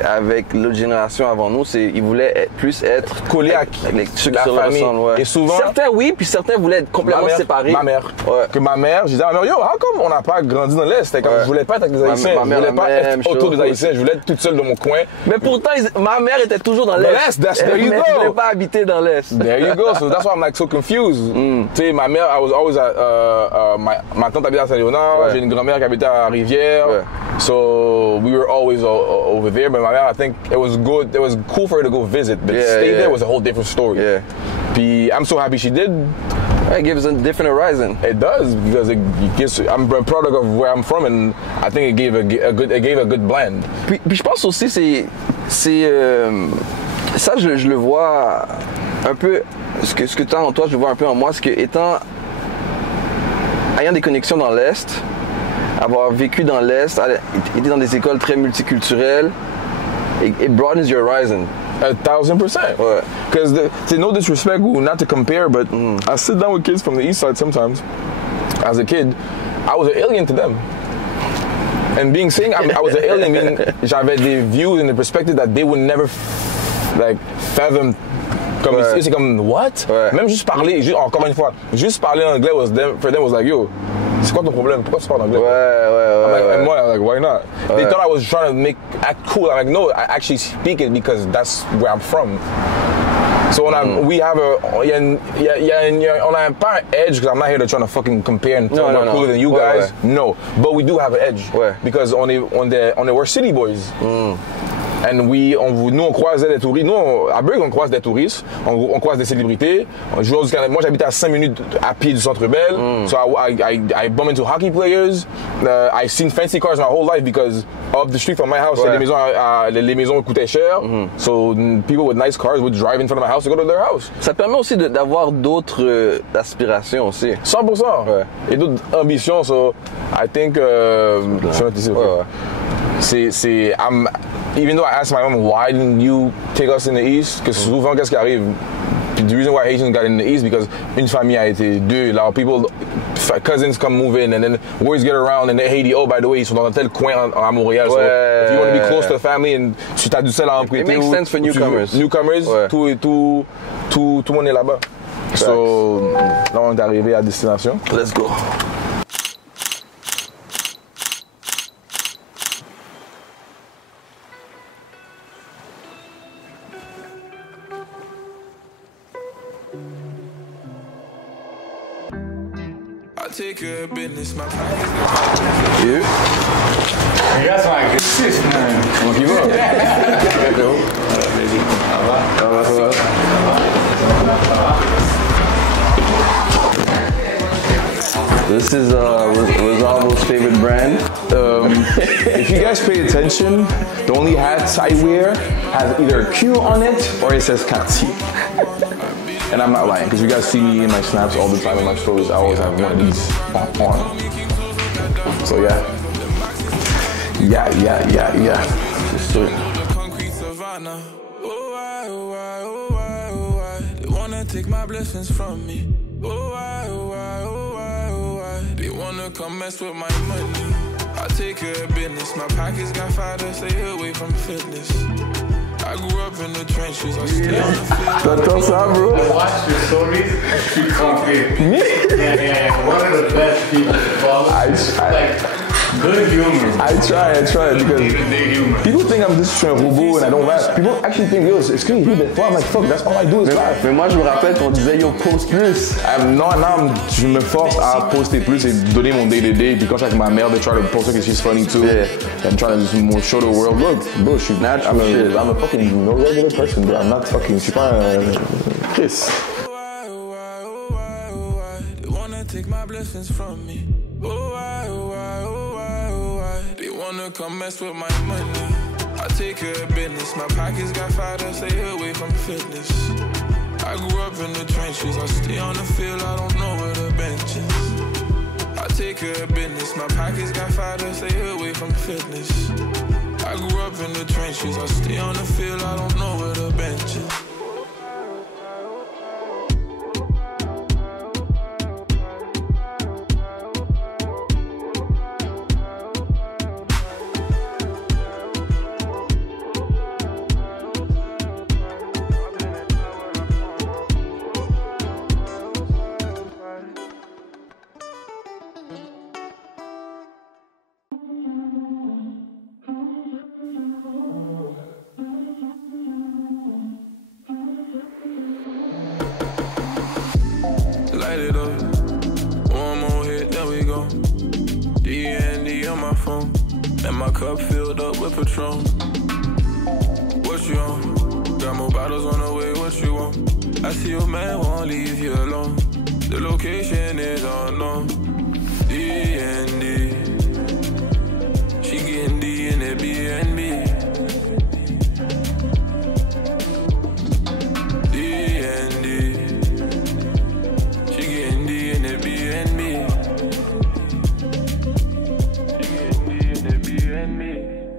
l'autre génération avant nous, c'est qu'ils voulaient plus être collés à ceux la qui famille. Ouais. Et souvent... Certains, oui, puis certains voulaient être complètement séparés. Ma mère. Que ma mère, je disais à ma mère, yo, how come on n'a pas grandi dans l'Est? C'était comme, je voulais pas être avec des Haïtiens, je voulais pas être autour des Haïtiens, je voulais être toute seule dans mon coin. Mais pourtant, ma mère était toujours dans l'Est. There you go. Elle ne voulait pas habiter dans l'Est. There you go. So that's why I'm like so confused. Tu sais, ma mère, I was always at, ma tante habitait à Saint-Léonard, j'ai une grand-mère qui habitait à Rivière. So we were always over there. But my mère, I think it was good. It was cool for her to go visit, but stay there was a whole different story. Puis I'm so happy she did. It gives a different horizon. It does because it gives. I'm a product of where I'm from, and I think it gave a good blend. Puis je pense aussi ça je le vois un peu ce que tu as en toi, je le vois un peu en moi, c'est que ayant des connexions dans l'Est, avoir vécu dans l'Est, été dans des écoles très multiculturelles, it broadens your horizon. 1,000%. Ouais. Because c'est no disrespect or not to compare, but I sit down with kids from the East Side sometimes. As a kid, I was an alien to them. And saying I was an alien, meaning j'avais des views and the perspective that they would never fathom. Comme ici, c'est comme what? Même juste parler, encore une fois, juste parler anglais for them was like, yo, c'est quoi ton problème? Pourquoi tu parles anglais? Ouais. And moi, I'm like, why not? They thought I was trying to act cool. I'm like, no, I actually speak it because that's where I'm from. So on a pas un edge because I'm not here to try to fucking compare and tell I'm cooler than you guys. No, but we do have an edge because we're city boys. And nous, on croisait des touristes. Nous, à Burg, on croise des touristes, on croise des célébrités. Moi, j'habitais à 5 minutes à pied du Centre Bell. So I bump into hockey players. I've seen fancy cars my whole life because up the street from my house, les maisons coûtaient cher. So people with nice cars would drive in front of my house to go to their house. Ça permet aussi d'avoir d'autres aspirations aussi. 100%. Et d'autres ambitions. So I think... even though I asked my mom, why didn't you take us in the East? Parce que souvent, qu'est-ce qui arrive? The reason why Haitians got in the East because une famille a été deux. Là, people, cousins come move in and then words get around and they Haiti, oh, by the way, ils sont dans un tel coin à Montréal. So if you want to be close to the family and tu t'as du sel à emprunter. It makes sense for newcomers. Newcomers, ouais. tout le monde est là-bas. So, là, on est arrivé à destination. Let's go. Take a business, my You? That's my good sis, man. On y va. This is Rosalvo's favorite brand. If you guys pay attention, the only hats I wear have either a Q on it or it says Quartier. And I'm not lying, because you guys see me in my snaps all the time in my stories. I always have one of these on. So yeah. Just do it. They wanna take my blessings from me. They wanna come mess with my money. I take care of business. My pockets got fire to stay away from fitness. I grew up in the trenches, I stay on the field. T'entends ça, bro? I watch your stories, you complete. Yeah, one of the best people to follow. Like, good humor. I try because people think I'm just a robot and I don't rap. People actually think, yo, est-ce que you read that? I'm like, fuck, that's all I do is rap. Mais moi, je me rappelle qu'on disait, yo, post plus. Non, je me force à poster plus et donner mon day-to-day. Puis quand je suis avec ma mère, they try to post it because she's funny too. Yeah. I'm trying to just show the world, look, bro, I'm a fucking no regular person, bro. I'm not fucking, je suis pas Chris. They wanna take my blessings from me. They wanna come mess with my money. I take care of business. My pockets got fire to stay away from fitness. I grew up in the trenches. I stay on the field. I don't know where the bench is. I take care of business. My pockets got fire to stay away from fitness. I grew up in the trenches. I stay on the field. I don't know where the bench is. Light it up, one more hit, there we go. D&D on my phone, and my cup filled up with Patron. What you on? Got more bottles on the way, what you want? I see your man won't leave you alone. The location is unknown. D&D, she getting D in that B&B.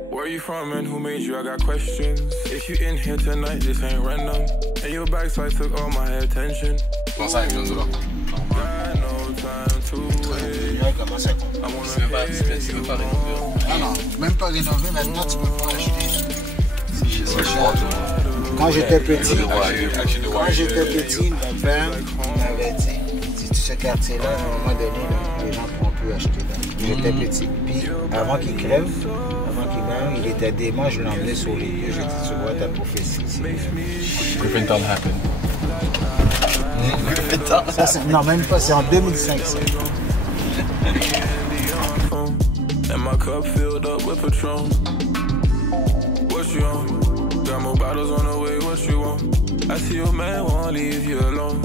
Where you from and who made you? I got questions. If you in here tonight, this ain't random. And your backside took all my attention. Comment ça, avec Joshua? Non, même pas rénover, maintenant tu peux pas acheter. C'est cher. Quand j'étais petit, mon père m'avait dit, ce quartier-là, à un moment donné, là, les gens ne pourront plus acheter là. J'étais petit. Puis avant qu'il crève, il était dément, je l'emmenais sur les lieux. J'ai dit, tu vois, ta prophétie, c'est Griffin happen. Ça, non, même pas, c'est en 2005. Ça. And my cup filled up with Patron. What you on? Got more bottles on the way, what you want? I see your man won't leave you alone.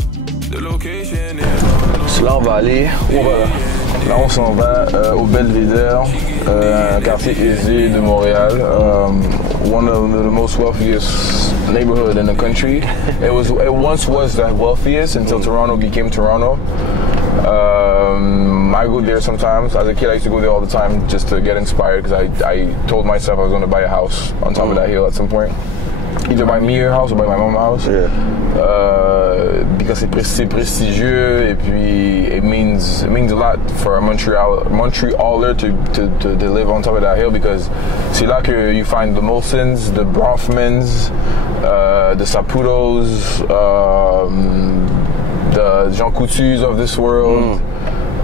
The location is unknown. Là, on va aller. Là, on s'en va au Belvedere, un quartier aisé de Montréal. One of the most wealthiest neighborhood in the country. It once was the wealthiest until Toronto became Toronto. I go there sometimes. As a kid, I used to go there all the time just to get inspired because I told myself I was going to buy a house on top of that hill at some point. Either by me house or by my mom's house. Yeah. Because c'est prestigieux et puis it means a lot for a Montrealer to live on top of that hill because c'est là que you find the Molsons, the Bronfmans, the Saputos, the Jean Coutus of this world.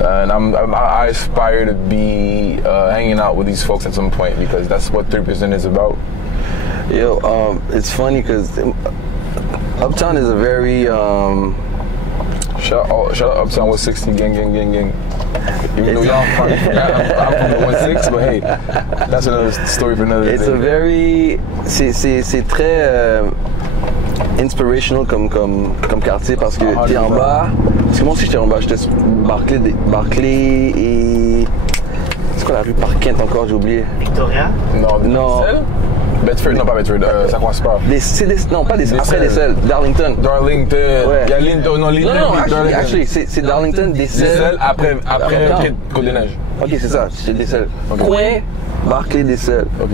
And I aspire to be hanging out with these folks at some point because that's what 3% is about. Yo, it's funny because Uptown is a very shout out Uptown 160 gang. Even though y'all from, I'm from the 160, but hey, that's another story for another day. It's a very, c'est très inspirational comme quartier parce que t'es en bas. Parce que moi aussi j'étais en bas, j'étais Barclay et c'est quoi la rue par Kent encore, j'ai oublié. Victoria? Non. Bedford, non pas Bedford, ça commence pas. Non, pas des après des selles, Darlington. Ouais. Il y a Linton, non, actually, c'est Darlington, des selles. Après Côte-des-Neiges. Ok, c'est ça, c'est des selles. Okay. Coin, Barclay, des selles. Ok.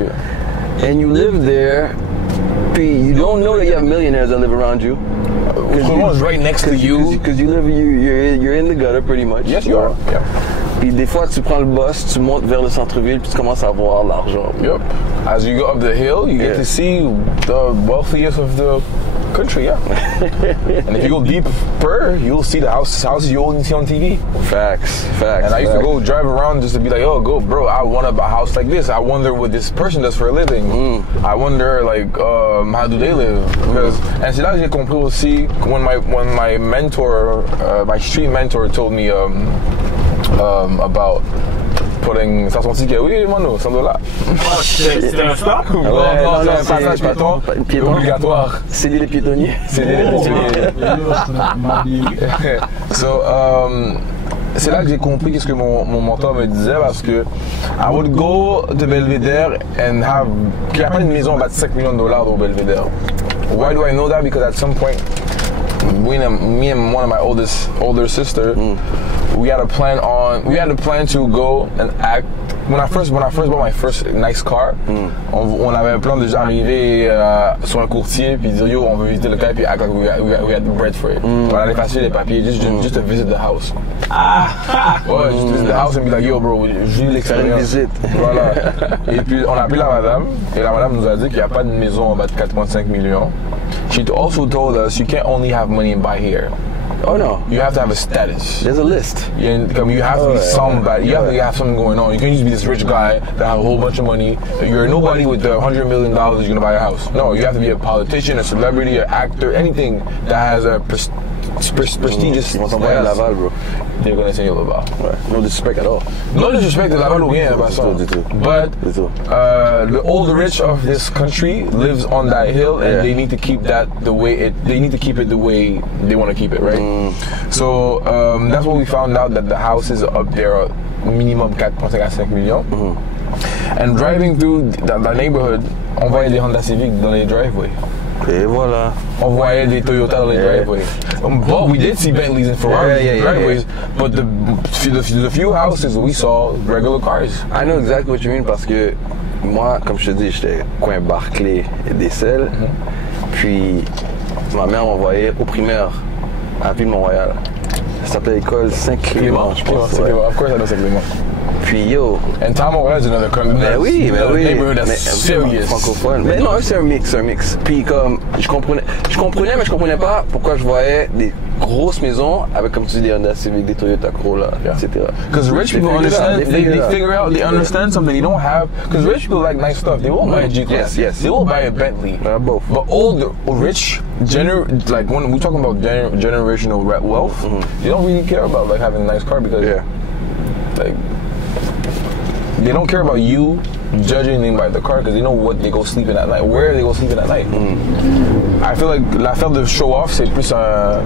And you live there, puis you don't know that you have millionaires that live around you. Someone's right next to you. Because you're in the gutter pretty much. Yes, you are. Yeah. Puis des fois, tu prends le bus, tu montes vers le centre-ville, puis tu commences à voir l'argent. Yep. As you go up the hill, you get to see the wealthiest of the country, yeah. And if you go deeper, you'll see the houses you only see on TV. Facts. And I used to go drive around just to be like, oh, bro, I want a house like this. I wonder what this person does for a living. I wonder, like, how do they live? Because, and c'est là que j'ai compris aussi, when my mentor, my street mentor told me about putting ça son ticket, oui, mano, $100. C'était un stop? Non, c'est un passage piéton obligatoire. C'est les piétonniers. So, c'est là que j'ai compris qu'est-ce que mon mentor me disait parce que I would go to Belvedere and have qu'il n'y a pas une maison à battre $5 millions au Belvedere. Why do I know that? Because at some point me and one of my older sister, we had a plan to go and act. When I first bought my first nice car, on avait un plan de arriver sur un courtier puis dire yo on veut visiter le cas puis act like we had the bread for it. On allait passer les papiers just to visit the house. Ouais, just visit the house and be like yo bro, j'ai l'expérience. Voilà. Et puis on a appelé la madame et la madame nous a dit qu'il n'y a pas de maison en bas de 4,5 millions. She also told us you can't only have money and buy here. Oh no. You have to have a status. There's a list. You have to be somebody. You have to have something going on. You can't just be this rich guy that have a whole bunch of money. You're nobody with $100 million you're going to buy a house. No, you have to be a politician, a celebrity, an actor, anything that has a prestigious. Ils vont t'envoyer à Laval, bro. They're going to send you Laval. Ouais. No disrespect at all. No disrespect to Laval ou rien, du tout. But the old rich of this country lives on that hill, and they need to keep that the way it. They need to keep it the way they want to keep it, right? So that's what we found out, that the houses up there are minimum 4,5 à 5 millions. And driving through the neighborhood, on voyait des Honda Civic dans les driveways. Et voilà. On voyait des Toyota dans les driveways. But we did see Bentleys and Ferraris in the driveways. But the few houses we saw, regular cars. I know exactly what you mean parce que moi, comme je te dis, j'étais coin Barclay et Desselles. Puis ma mère m'envoyait au primaire à Ville-Mont-Royal. Ça s'appelait l'école Saint-Clément, je pense. Of course I know Saint-Clément. Puis yo. And Tom Montréal is another country. Mais oui. Neighborhood that's serious. Francophone. Mais non, c'est un mix. Puis comme, je comprenais, mais je comprenais pas pourquoi je voyais des grosses maisons avec, comme tu dis, des Honda Civic, des Toyota Corolla, etc. Because rich people understand, they understand something they don't have. Because rich people like nice stuff. They won't buy a G-Class. Yes. They will buy a Bentley. Both. But old, rich, like when we're talking about generational wealth, they don't really care about like having a nice car because, like, they don't care about you judging them by the car because they know what they go sleeping at night, where they go sleeping at night. I feel like l'affaire de show off, c'est plus un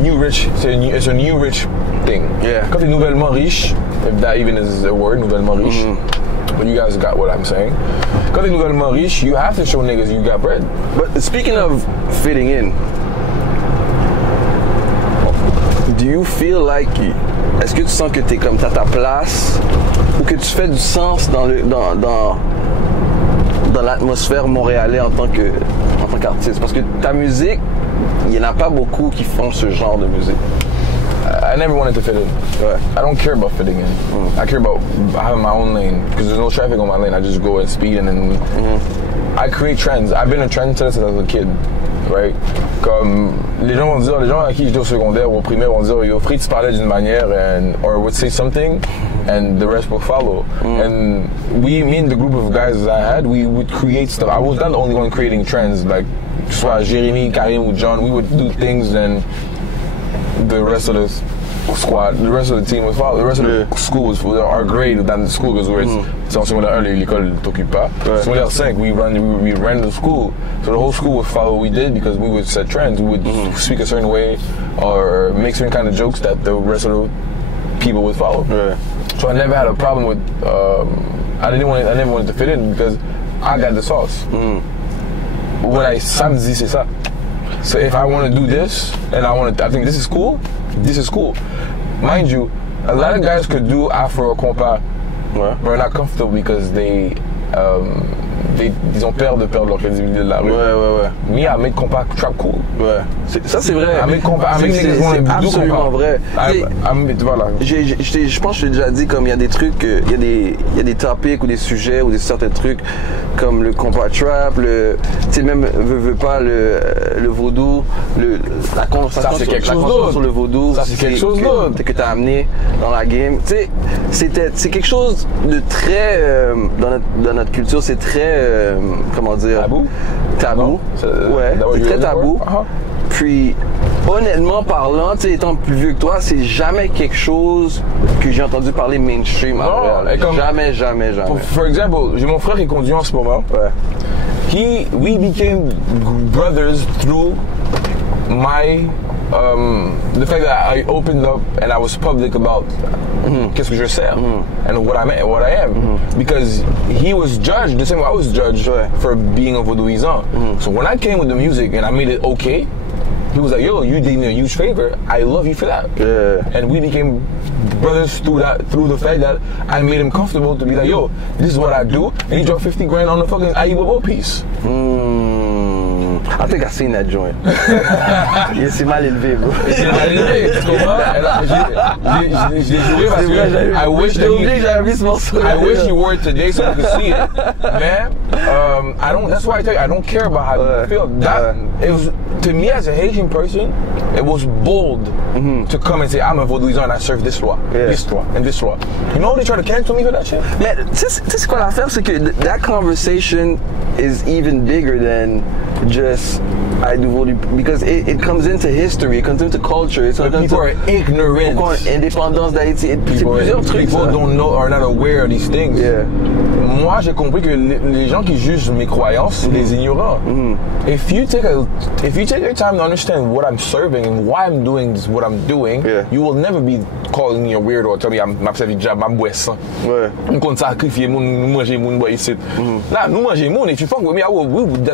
new rich, it's a new rich thing. Yeah. Quand t'es nouvellement riche, if that even is a word, nouvellement riche, but you guys got what I'm saying. Quand t'es nouvellement riche, you have to show niggas you got bread. But speaking of fitting in, do you feel like est-ce que tu sens que t'es comme t'as ta place ou que tu fais du sens dans l'atmosphère montréalais en tant qu'artiste? Parce que ta musique, il n'y en a pas beaucoup qui font ce genre de musique. I never wanted to fit in. Ouais. I don't care about fitting in. I care about having my own lane because there's no traffic on my lane. I just go and speed and then I create trends. I've been a trendsetter since I was a kid, right? Comme les gens à qui j'étais au secondaire ou au primaire vont dire yo Fritz parlait d'une manière or would say something and the rest will follow. And me and the group of guys I had, we would create stuff. I was not the only one creating trends. Like soit Jérémy, Karim ou John, we would do things and the rest of the squad, the rest of the team would follow. The rest of the school was our grade than the school because c'est en secondaire 1, l'école t'occupe pas. Secondaire 5, we ran the school. So the whole school would follow what we did because we would set trends. We would speak a certain way or make certain kind of jokes that the rest of the people would follow. So I never had a problem with, I never wanted to fit in because I got the sauce. Ça me dit c'est ça. So if I want to do this and I think this is cool, this is cool. Mind you, a lot of guys could do Afro compa, but they're not comfortable because ils ont peur de perdre leur crédibilité de la rue. Me, I make compa trap cool. Ça c'est vrai. I make compa, c'est absolument vrai. Voilà. Je pense que je l'ai déjà dit, comme il y a des trucs, il y a des topics ou des sujets ou des certains trucs comme le compa trap, tu sais même veut pas le vaudou, la conversation sur le vaudou. Ça c'est quelque chose d'autre que t'as amené dans la game. Tu sais, c'est quelque chose de très dans notre culture, c'est très comment dire, tabou. C'est très tabou. Puis honnêtement parlant, tu sais, étant plus vieux que toi, c'est jamais quelque chose que j'ai entendu parler mainstream à Montréal. Jamais. For example, j'ai mon frère qui conduit en ce moment. We became brothers through the fact that I opened up and I was public about qu'est-ce que je sers and what I am because he was judged the same way I was judged for being a vaudouisant. So when I came with the music and I made it okay, he was like, yo, you did me a huge favor. I love you for that. And we became brothers through the fact that I made him comfortable to be like, yo, this is what I do. And he dropped 50 grand on the fucking IEWO piece. I think I seen that joint. Il s'est mal élevé, bro. Il s'est mal élevé, tu comprends? J'ai joué parce que I wish he wore it today so I could see it. Man, that's why I tell you, I don't care about how you feel. It was, to me as a Haitian person, it was bold to come and say, I'm a vaudouisant and I serve this law, this law, and this law. You know they try to cancel me for that shit? Mais tu sais ce qu'on a à faire, c'est que that conversation is even bigger than just I do vaudou because it comes into history, it comes into culture. People are ignorant. Indépendance d'Haïti, c'est plusieurs trucs. People are not aware of these things. Moi, j'ai compris que les gens qui jugent mes croyances, c'est des ignorants. If you take your time to understand what I'm serving and why I'm doing what I'm doing, you will never be calling me a weirdo or tell me I'm boisson. On compte sacrifier nous manger moun boy ici. Là, nous manger moun, if you fuck with me,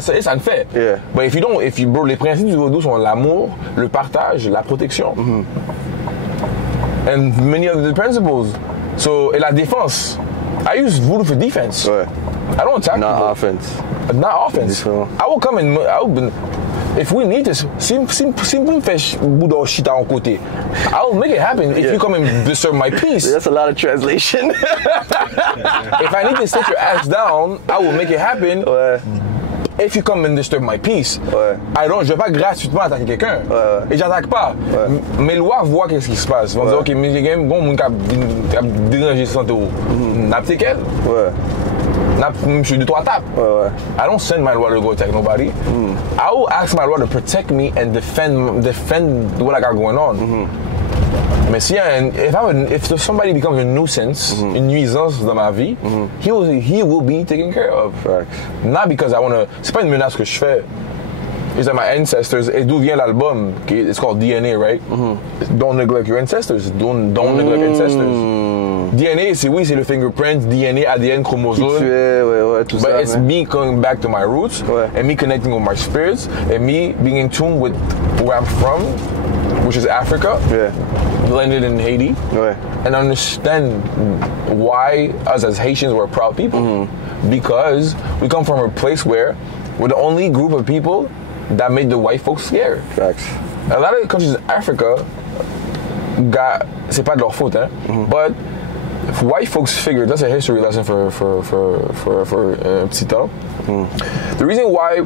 ça ne fait. But if you bro, les principes du vaudou sont l'amour, le partage, la protection. And many other principles. So, et la défense. I use voodoo for defense. I don't attack people. Not offense. I will come and if we need this, si vous me faites boudou shit à un côté, I will make it happen if you come and disturb my peace. That's a lot of translation. If I need to sit your ass down, I will make it happen. If you come and disturb my peace, je vais pas gratuitement attaquer quelqu'un. Et j'attaque pas. Mes lois voient qu'est-ce qui se passe. Ils vont dire, ok, mais j'ai game, bon, mon cap déranger 100 €. N'a pas qu'elle. Je suis 2-3 tapes. I don't send my lawyer to go attack nobody. I will ask my lawyer to protect me and defend what I got going on. Mais if somebody becomes a nuisance, une nuisance dans ma vie, he will be taken care of. Not because I want to. C'est pas une menace que je fais. It's like my ancestors. Et d'où vient l'album? It's called DNA, right? Don't neglect your ancestors. Don't neglect ancestors. DNA, c'est le fingerprint, DNA, ADN, chromosome. Tout But ça. it's me going back to my roots and me connecting with my spirits and me being in tune with where I'm from, which is Africa. landed in Haiti and understand why us as Haitians were proud people. Because we come from a place where we're the only group of people that made the white folks scared. Facts. A lot of countries in Africa c'est pas de leur faute, hein? But if white folks figured, that's a history lesson for un petit temps. The reason why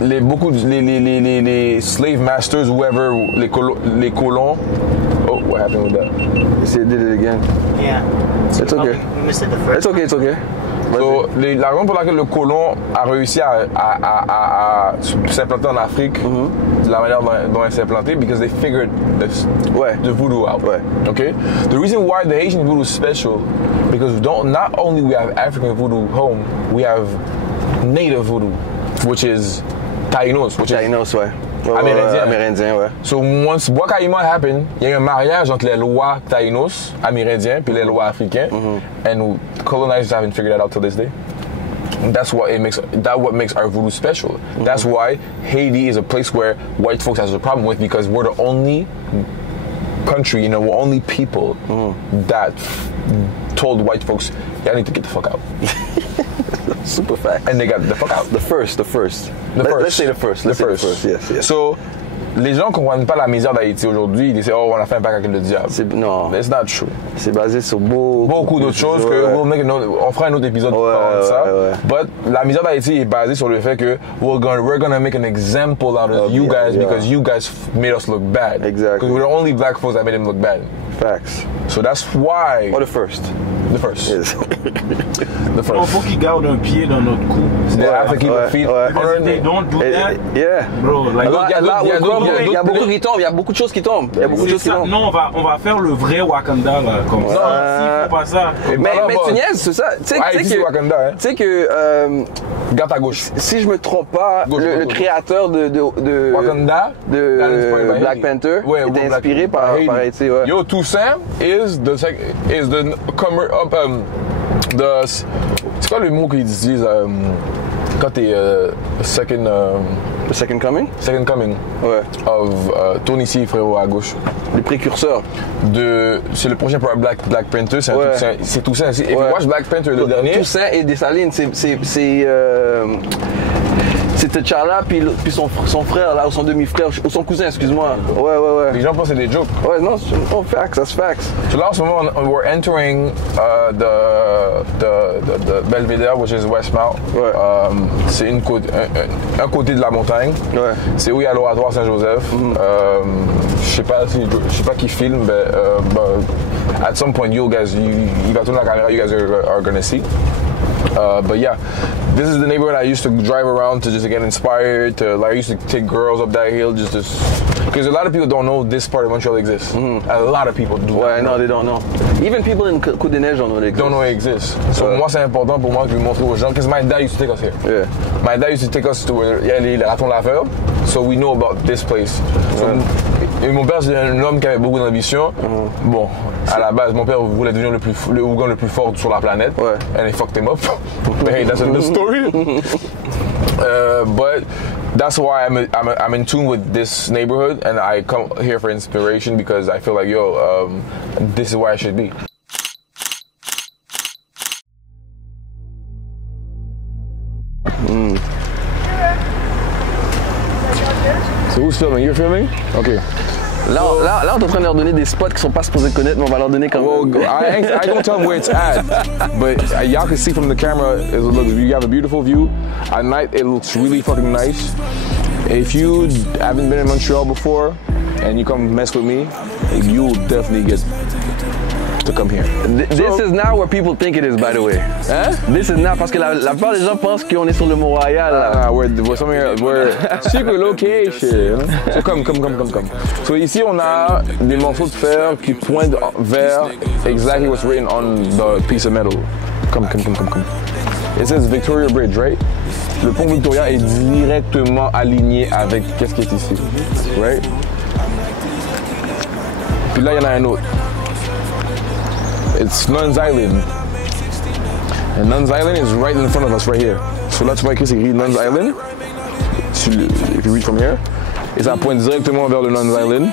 les slave masters, whoever, les colons. Oh, what happened with that? You did it again. Yeah. It's okay. We missed it the first It's okay, it's okay. So, la raison pour laquelle le colon a réussi à s'implanter en Afrique de la manière dont il s'est implanté, because they figured the voodoo out. Okay? The reason why the Haitian voodoo is special, because not only we have African voodoo home, we have native voodoo, which is Taínos, Amérindien, ouais. So once Bois-Caïman happened, il y a eu un mariage entre les lois Taínos, amérindiens, puis les lois africains, and colonizers haven't figured that out till this day. And that's what makes our voodoo special. That's why Haiti is a place where white folks has a problem with, because we're the only country, we're only people that told white folks, y'all need to get the fuck out. Super fact. And they got the fuck out. The first. Let's say the first. Yes. So, les gens comprennent pas la misère d'Haïti aujourd'hui. Ils disent, oh, on a fait un pacte avec le diable. Non. It's not true. C'est basé sur beaucoup d'autres choses on fera un autre épisode pour parler de ça. But la misère d'Haïti est basée sur le fait que we're gonna make an example out of you guys because you guys made us look bad. Exactly. Because we're the only black folks that made them look bad. Facts. So that's why. Or the first. The first. Yes. The first. Il faut qu'ils gardent un pied dans notre cou. They have to keep their feet. Because if they don't do that, bro, like, il y a beaucoup qui tombent, il y a beaucoup de choses qui tombent. Non, on va faire le vrai Wakanda là, comme ça. S'il faut pas ça. Mais tu niaises, c'est ça. Tu sais que garde à gauche. Si je me trompe pas, le créateur de Wakanda, de Black Panther est inspiré par Haiti. Yo, Toussaint is the c'est quoi le mot qu'ils disent quand t'es second coming? Second coming. Ouais. Of tourne ici, frérot, à gauche. Les précurseurs. C'est le prochain pour Black Panther, c'est Toussaint. If you watch Black Panther, le dernier. Toussaint et Dessalines, c'est T'Challa puis son frère là, ou son demi-frère, ou son cousin, excuse-moi. Ouais. Les gens pensent que c'est des jokes. Ouais, non, facts, that's facts. So là, en ce moment, we're entering the Belvedere, which is Westmount. Ouais. C'est un côté de la montagne. Ouais. C'est où il y a l'oratoire Saint-Joseph. Je sais pas qui filme, mais at some point, il va tourner la caméra, you guys are gonna see. But yeah, this is the neighborhood I used to drive around to just get inspired. I used to take girls up that hill because a lot of people don't know this part of Montreal exists. A lot of people do. Ouais, no, they don't know. Even people in Côte-des-Neiges don't know it exists. So moi, c'est important pour moi que je montre aux gens, because my dad used to take us here. Yeah. My dad used to take us to where il y a les ratons laveurs, so we know about this place. Et mon père, c'est un homme qui avait beaucoup d'ambition. Bon, à la base, mon père voulait devenir le Ougan le plus fort sur la planète. Ouais. And he fucked him up. But hey, that's another story. But that's why I'm in tune with this neighborhood, and I come here for inspiration because I feel like, this is where I should be. So who's filming? You're filming? Okay. Là, on est en train de leur donner des spots qui sont pas supposés connaître, mais on va leur donner quand même. I don't tell them where it's at, but y'all can see from the camera, you have a beautiful view. At night, it looks really fucking nice. If you haven't been in Montreal before, and you come mess with me, you'll definitely get to come here. This is not where people think it is, by the way. Hein? This is not, parce que la plupart des gens pensent qu'on est sur le Mont-Royal. We're super location. So come. So ici, on a des morceaux de fer qui pointent vers exactly what's written on the piece of metal. Come. It says Victoria Bridge, right? Le pont Victoria est directement aligné avec qu'est-ce qui est ici, right? Puis là, il y en a un autre. It's Nuns Island. And Nuns Island is right in front of us, right here. So là, tu vois écrit, c'est écrit Nuns Island. If you read from here. Et ça pointe directement vers le Nuns Island.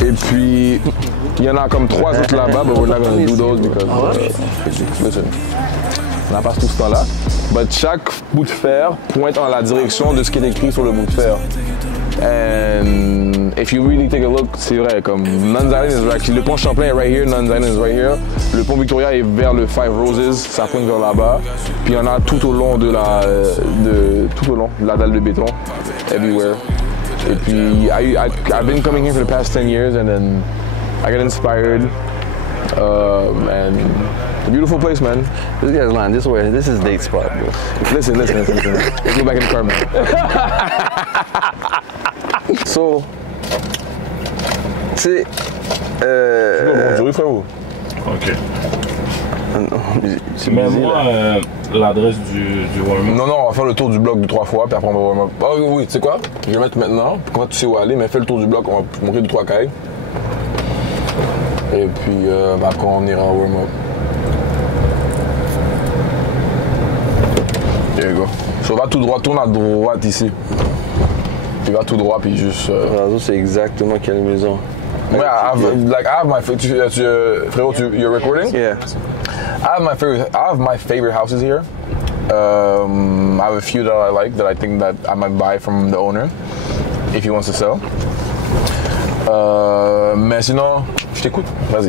Et puis, il y en a comme 3 autres là-bas, but we're not gonna do those because, listen, on n'a pas tout ce temps-là. But chaque bout de fer pointe en la direction de ce qui est écrit sur le bout de fer. And if you really take a look, c'est vrai, comme Nuns Island is right, le pont Champlain est right here, Nuns Island is right here. Le pont Victoria est vers le Five Roses, ça pointe vers là-bas. Puis il y en a tout au long de la dalle de béton, everywhere. Et puis I've been coming here for the past 10 years, and then I got inspired. And a beautiful place, man. This guy's lying. This is date spot, bro. Listen. Let's go back in the car, man. So, tu sais, Bonjour, frérot. Ok. c'est Mais busy, moi, là. l'adresse du warm-up. Non, on va faire le tour du bloc 3 fois, puis après on va warm up. Ah oui, tu sais quoi? Je vais mettre maintenant, puis quand tu sais où aller, mais fais le tour du bloc, on va montrer 2-3 cailles. Et puis après on ira au warm up. There you go. So va tout droit, tourne à droite ici. Puis va tout droit, puis juste... Rosalvo, c'est exactement quelle maison. Ouais, I have my frérot, you're recording? Yeah. I have my favorite houses here. I have a few that I like that I think that I might buy from the owner if he wants to sell. Mais sinon, je t'écoute. Vas-y.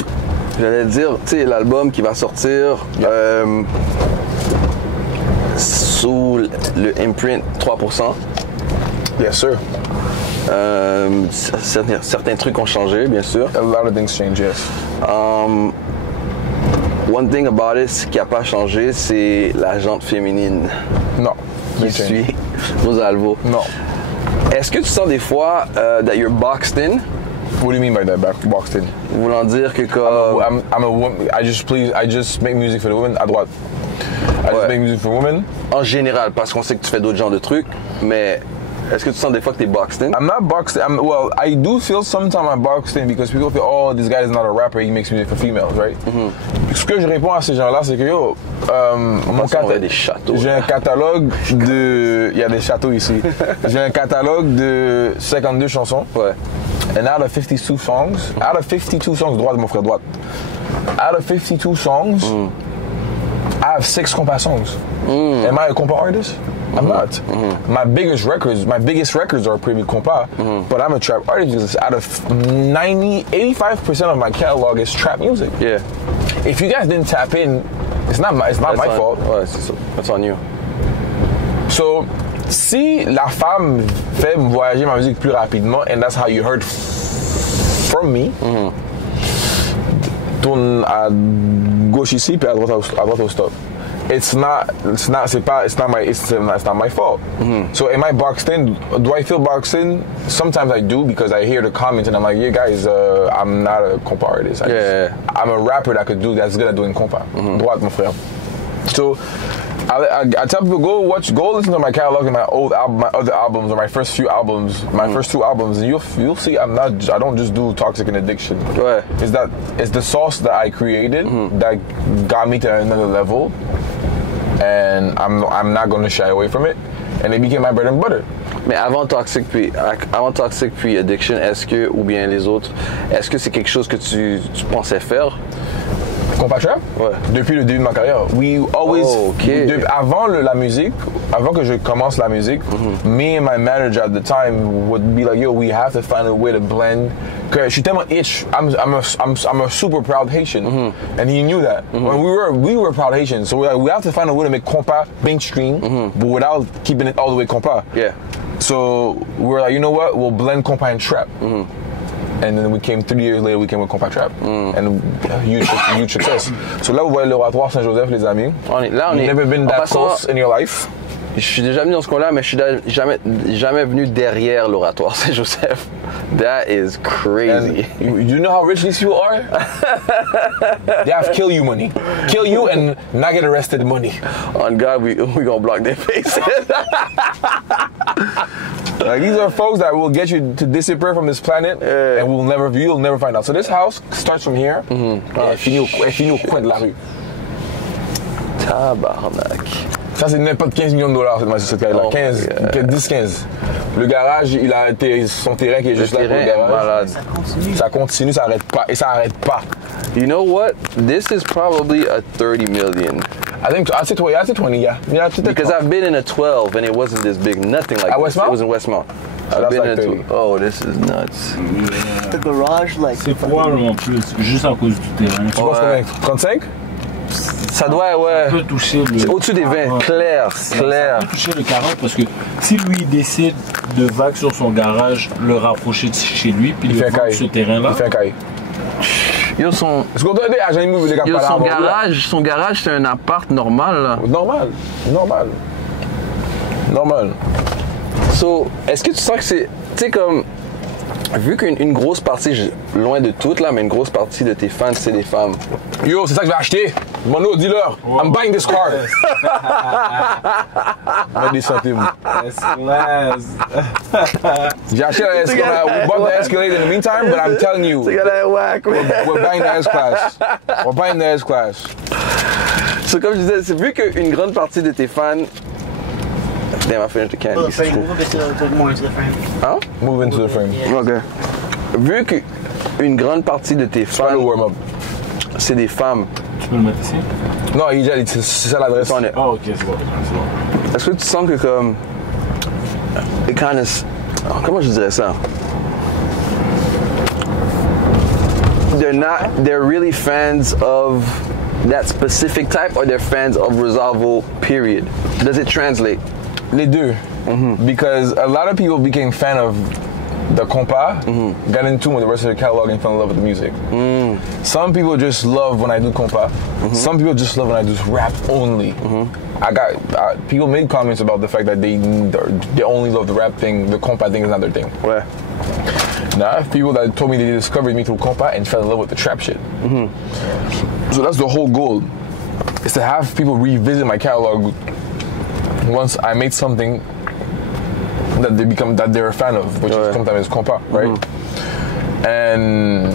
J'allais te dire, tu sais, l'album qui va sortir sous le imprint 3%. Yes, sir. Certains trucs ont changé, bien sûr. A lot of things change, yes. One thing about it, ce qui n'a pas changé, c'est la jante féminine Non. qui suit Rosalvo. Non. Est-ce que tu sens des fois that you're boxed in? What do you mean by that, boxed in? Voulant dire que comme... I'm a woman. I just make music for the women. À droite. I just make music for women. En général, parce qu'on sait que tu fais d'autres genres de trucs, mais est-ce que tu sens des fois que t'es boxed in? I'm not boxed in. Well, I do feel sometimes I'm boxed in because people feel, oh, this guy is not a rapper, he makes music for females, right? Ce que je réponds à ces gens-là, c'est que yo, des châteaux. J'ai un catalogue de... Il y a des châteaux ici. J'ai un catalogue de 52 chansons. Ouais. And out of 52 songs, droite, mon frère, droite. Out of 52 songs, I have 6 compa songs. Am I a compa artist? I'm not. My biggest records are pretty compa, but I'm a trap artist because out of 85% of my catalog is trap music. Yeah. If you guys didn't tap in, it's not my fault. Ouais, c'est ça. That's on you. So, si la femme fait voyager ma musique plus rapidement, and that's how you heard from me, tourne à gauche ici, puis à droite au stop. It's not my fault. So am I boxed in? Do I feel boxed in? Sometimes I do because I hear the comments and I'm like, yeah, guys, I'm not a compa artist. I'm a rapper that could do that's good at doing compa. Droite, mon frère. So I tell people go listen to my catalog and my other albums or my first few albums, my first 2 albums, and you'll see I don't just do Toxic and Addiction. Ouais. It's the sauce that I created that got me to another level. And I'm not going to shy away from it. And it became my bread and butter. Mais avant Toxic puis Addiction, est-ce que, ou bien les autres, est-ce que c'est quelque chose que tu pensais faire? Compa trap? Ouais. Depuis le début de ma carrière. We always... avant la musique, avant que je commence la musique, me and my manager at the time would be like, yo, we have to find a way to blend. Que je suis tellement itch. I'm a super proud Haitian. And he knew that. When we were proud Haitians. So we have to find a way to make compa mainstream, but without keeping it all the way compa. Yeah. So we're like, you know what? We'll blend compa and trap. And then 3 years later, we came with Compa Trap. And huge success. So là, vous voyez l'Oratoire Saint-Joseph, les amis. You've never been that close in your life. Je suis déjà venu dans ce coin-là, mais je suis jamais venu derrière l'Oratoire Saint-Joseph. That is crazy. And you know how rich these people are? They have kill you money. Kill you and not get arrested money. On God, we gonna block their faces. Like, these are folks that will get you to disappear from this planet, and you'll never find out. So this house starts from here, et finit au coin de la rue. Tabarnak. Ça, c'est n'importe 15 millions de dollars, cette carrière-là. 10-15. Le garage, il a été son terrain qui est juste là pour le garage. Malade. Ça continue. Ça arrête pas. Et ça arrête pas. You know what? This is probably a 30 million. I think, I say 20, yeah. Because I've been in a 12 and it wasn't this big. Nothing like At this. Westmount? It was in Westmount. I've that's been like in 30. Oh, this is nuts. The garage, like. C'est probablement plus, juste à cause du terrain. Tu penses combien? 35? Ça doit, Ça peut ouais. toucher le... C'est au-dessus des 20. Clair, clair. Ça peut toucher le 40 parce que si lui décide de vague sur son garage, le rapprocher de chez lui, puis Il de fait un vendre caille. ce terrain-là. Il fait un caille. Yo, son garage, c'est un appart normal, là. Normal. So, est-ce que tu sens que c'est... Tu sais, comme... Vu qu'une grosse partie, loin de toutes, là, mais une grosse partie de tes fans, c'est des femmes. Yo, c'est ça que je vais acheter. Mon dis-leur. I'm buying this car. Mets des centimes. J'ai acheté la S-Class. We bought the Escalade in the meantime, but I'm telling you, C'est gars-là, whack, man. we're buying the S-Class. We're buying the S-Class. So, comme je disais, c'est vu qu'une grande partie de tes fans... Damn, I finished the candy. Well, frame, move it to the more into the frame. Hein? Move into the frame. OK. Vu qu'une grande partie de tes Pas le fans, warm-up. c'est des femmes, Tu peux le mettre ici? Non, c'est ça l'adresse. C'en est. Ah, ok, c'est bon. est-ce que tu sens que comme... It kind of... Comment je dirais ça? They're really fans of that specific type or they're fans of Rosalvo, period? Does it translate? Les deux. Because a lot of people became fan of the compa, got into with the rest of the catalog and fell in love with the music. Some people just love when I do compa. Some people just love when I do rap only. People made comments about the fact that they only love the rap thing, the compa thing is not their thing. Ouais. Now I have people that told me they discovered me through compa and fell in love with the trap shit. So that's the whole goal, is to have people revisit my catalog once I made something that they're a fan of, which is sometimes compa, right? And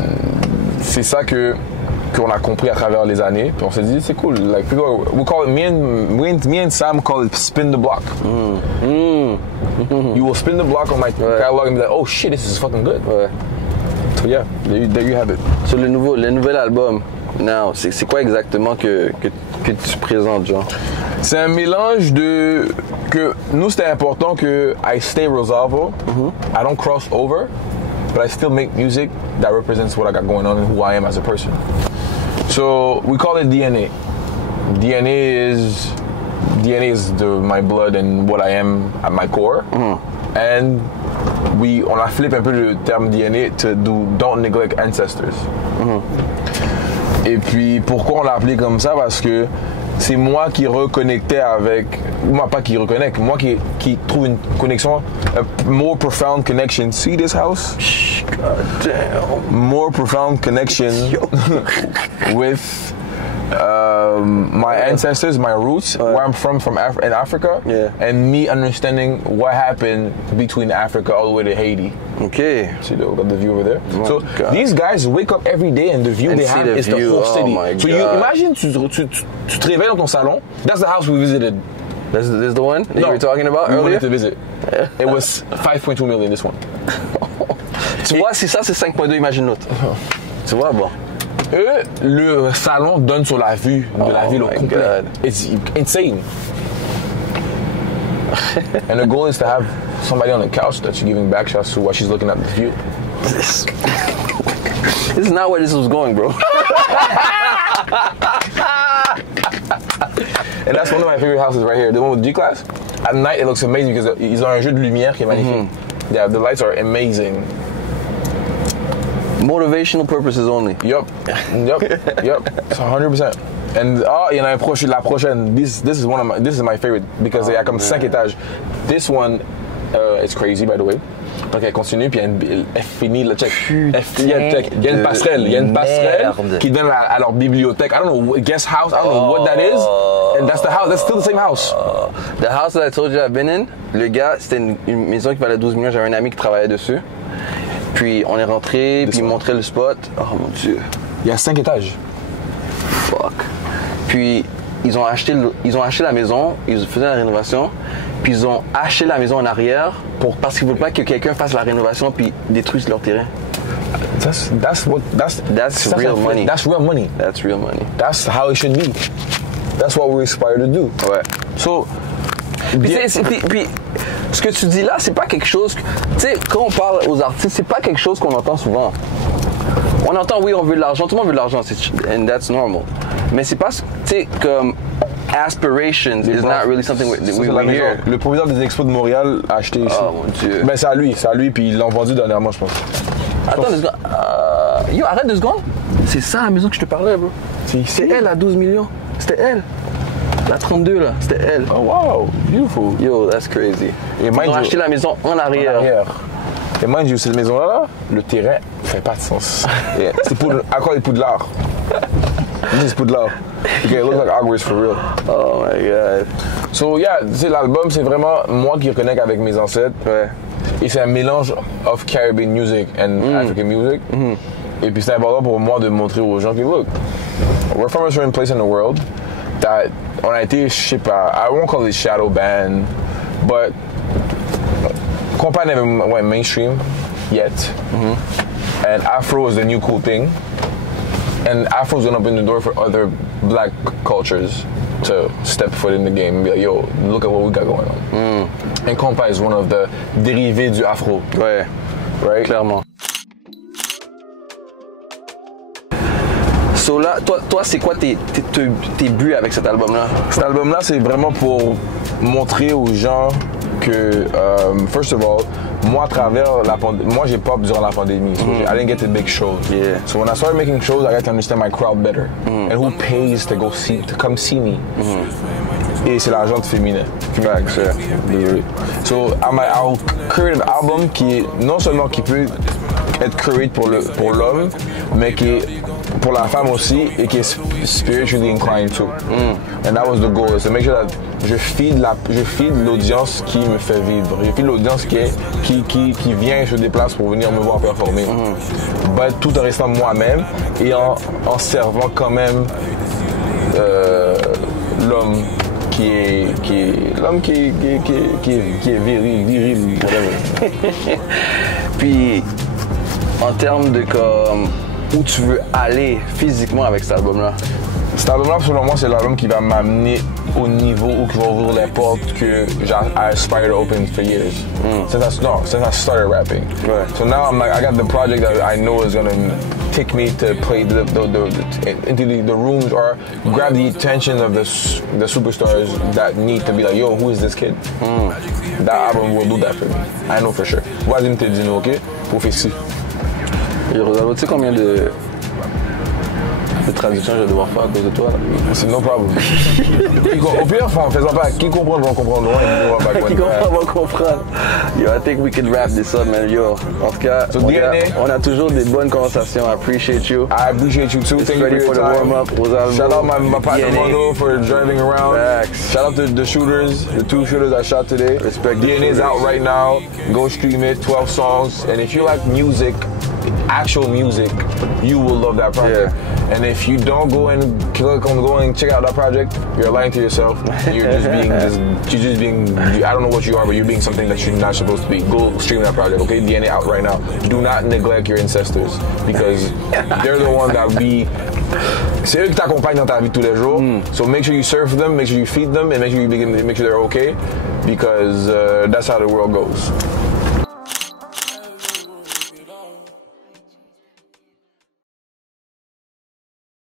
c'est ça qu'on a compris à travers les années, puis on s'est dit c'est cool. Like people, we call it me and Sam call it spin the block. You will spin the block on my catalog and be like, oh shit, this is fucking good. Ouais. So yeah, there you have it. Sur le nouvel album, now, c'est quoi exactement que tu présentes, genre? C'est un mélange de que nous c'était important que I stay Rosalvo, I don't cross over, but I still make music that represents what I got going on and who I am as a person. So we call it DNA. DNA is my blood and what I am at my core. And on a flippé un peu le terme DNA to don't neglect ancestors. Et puis pourquoi on l'a appelé comme ça? Parce que c'est moi qui reconnectais avec... Moi, pas qui reconnecte, moi qui trouve une connexion, a more profound connection. See this house? God damn. More profound connection with my ancestors, my roots, where I'm from in Africa, and me understanding what happened between Africa all the way to Haiti. Okay. See, we got the view over there. Oh, so God. These guys wake up every day and the view And they see have the is view. the whole Oh city. my So you God. imagine tu te réveilles dans ton salon. That's the house we visited. This is the one that you were talking about we earlier? wanted to visit. It was 5.2 million, this one. Tu vois, si ça c'est 5.2, imagine l'autre. Tu vois, bon. Eux, le salon donne sur la vue de la ville au my complet. God. It's insane. And the goal is to have somebody on the couch that you're giving back shots to while she's looking at the view. This is not where this was going, bro. And that's one of my favorite houses right here. The one with G-Class. At night, it looks amazing because ils ont un jeu de lumière qui est magnifique. Yeah, the lights are amazing. Motivational purposes only. Yup. It's 100%. And il y en a la prochaine. This is my favorite because il y a comme 5 étages. This one, it's crazy by the way. Donc elle continue puis elle finit le check. Il y a une passerelle. Il y a une passerelle qui donne à leur bibliothèque. I don't know, guest house. I don't know what that is. And that's the house. That's still the same house. The house that I told you I've been in, le gars, c'était une maison qui valait 12 millions. J'avais un ami qui travaillait dessus. Puis on est rentré, puis il montrait le spot. Oh mon Dieu. Il y a 5 étages. Fuck. Puis ils ont acheté la maison, ils faisaient la rénovation, puis ils ont acheté la maison en arrière parce qu'ils ne veulent pas que quelqu'un fasse la rénovation puis détruise leur terrain. That's real money. That's real money. That's real money. That's how it should be. That's what we aspire to do. Ouais. So, Puis ce que tu dis là, c'est pas quelque chose. Tu sais, quand on parle aux artistes, c'est pas quelque chose qu'on entend souvent. On entend, oui, on veut de l'argent, tout le monde veut de l'argent, and that's normal. Mais c'est pas, tu sais, comme aspirations is not really something we hear. Le proviseur des expos de Montréal a acheté ici. Oh mon Dieu. Ben c'est à lui, puis ils l'ont vendu dernièrement, je pense. Attends 2 secondes. Yo, arrête 2 secondes. C'est ça la maison que je te parlais, bro. C'est elle à 12 millions. C'était elle. La 32 là, c'était elle. Oh wow, beautiful. Yo, that's crazy. Et ils ont acheté la maison en arrière. Et mind you, cette maison-là, le terrain fait pas de sens. C'est à quoi les Poudlard? C'est Poudlard. Okay, it looks like Hogwarts for real. Oh my god. So yeah, l'album, c'est vraiment moi qui reconnecte avec mes ancêtres. Ouais. Et c'est un mélange of Caribbean music and African music. Et puis c'est important pour moi de montrer aux gens que look, we're from a certain place in the world that on a été, je sais pas, I won't call it shadow band, but compagnie went mainstream yet. And Afro is the new cool thing. And Afro's gonna open the door for other black cultures to step foot in the game and be like, yo, look at what we got going on. And compa is one of the dérivés du Afro. Ouais, right? Clairement. So là, toi c'est quoi tes buts avec cet album-là? Cet album-là, c'est vraiment pour montrer aux gens que, first of all, moi, à travers la pandémie, moi, j'ai pop durant la pandémie. So I didn't get to make shows. Yeah. So when I started making shows, I got to understand my crowd better. And who pays to come see me. Et c'est la gente féminin. Facts, yeah. Désolé. So I'll create an album qui est non seulement qui peut être create pour l'homme, mais qui est pour la femme aussi et qui est spiritually inclined too. And that was the goal, is to make sure that je feed l'audience qui me fait vivre. Je feed l'audience qui vient, se déplace pour venir me voir performer. But tout en restant moi-même et en servant quand même l'homme qui est viril. Puis en termes de comme où tu veux aller physiquement avec cet album-là? Cet album-là, selon moi, c'est l'album qui va m'amener au niveau où qui va ouvrir les portes que I aspire to open for years. Since I started rapping. Right. So now I'm like, I got the project that I know is gonna take me to play into the rooms or grab the attention of the superstars that need to be like, yo, who is this kid? That album will do that for me. I know for sure. Vas-y me te dire, ok? Pour faire ci. Et Rosalvo, tu sais combien de traductions je vais devoir faire à cause de toi là? C'est no problem. Au pire, faisons pas. Qui comprend va comprendre. Qui comprend va comprendre. Yo, I think we can wrap this up, man. Yo, en tout cas, on a toujours des bonnes conversations. I appreciate you. I appreciate you too. Thank you for the warm-up. Rosalvo. Shout out my partner Mondo for driving around. Facts. Shout out to the shooters, the 2 shooters I shot today. Respect. DNA's out right now. Go stream it. 12 songs. And if you like music, actual music, you will love that project. Yeah. And if you don't go and check out that project, you're lying to yourself. You're just being I don't know what you are, but you're being something that you're not supposed to be. Go stream that project, okay? DNA out right now. Do not neglect your ancestors because they're the one that c'est eux qui t'accompagnent dans ta vie tous les jours. So make sure you serve them, make sure you feed them, and make sure they're okay because that's how the world goes.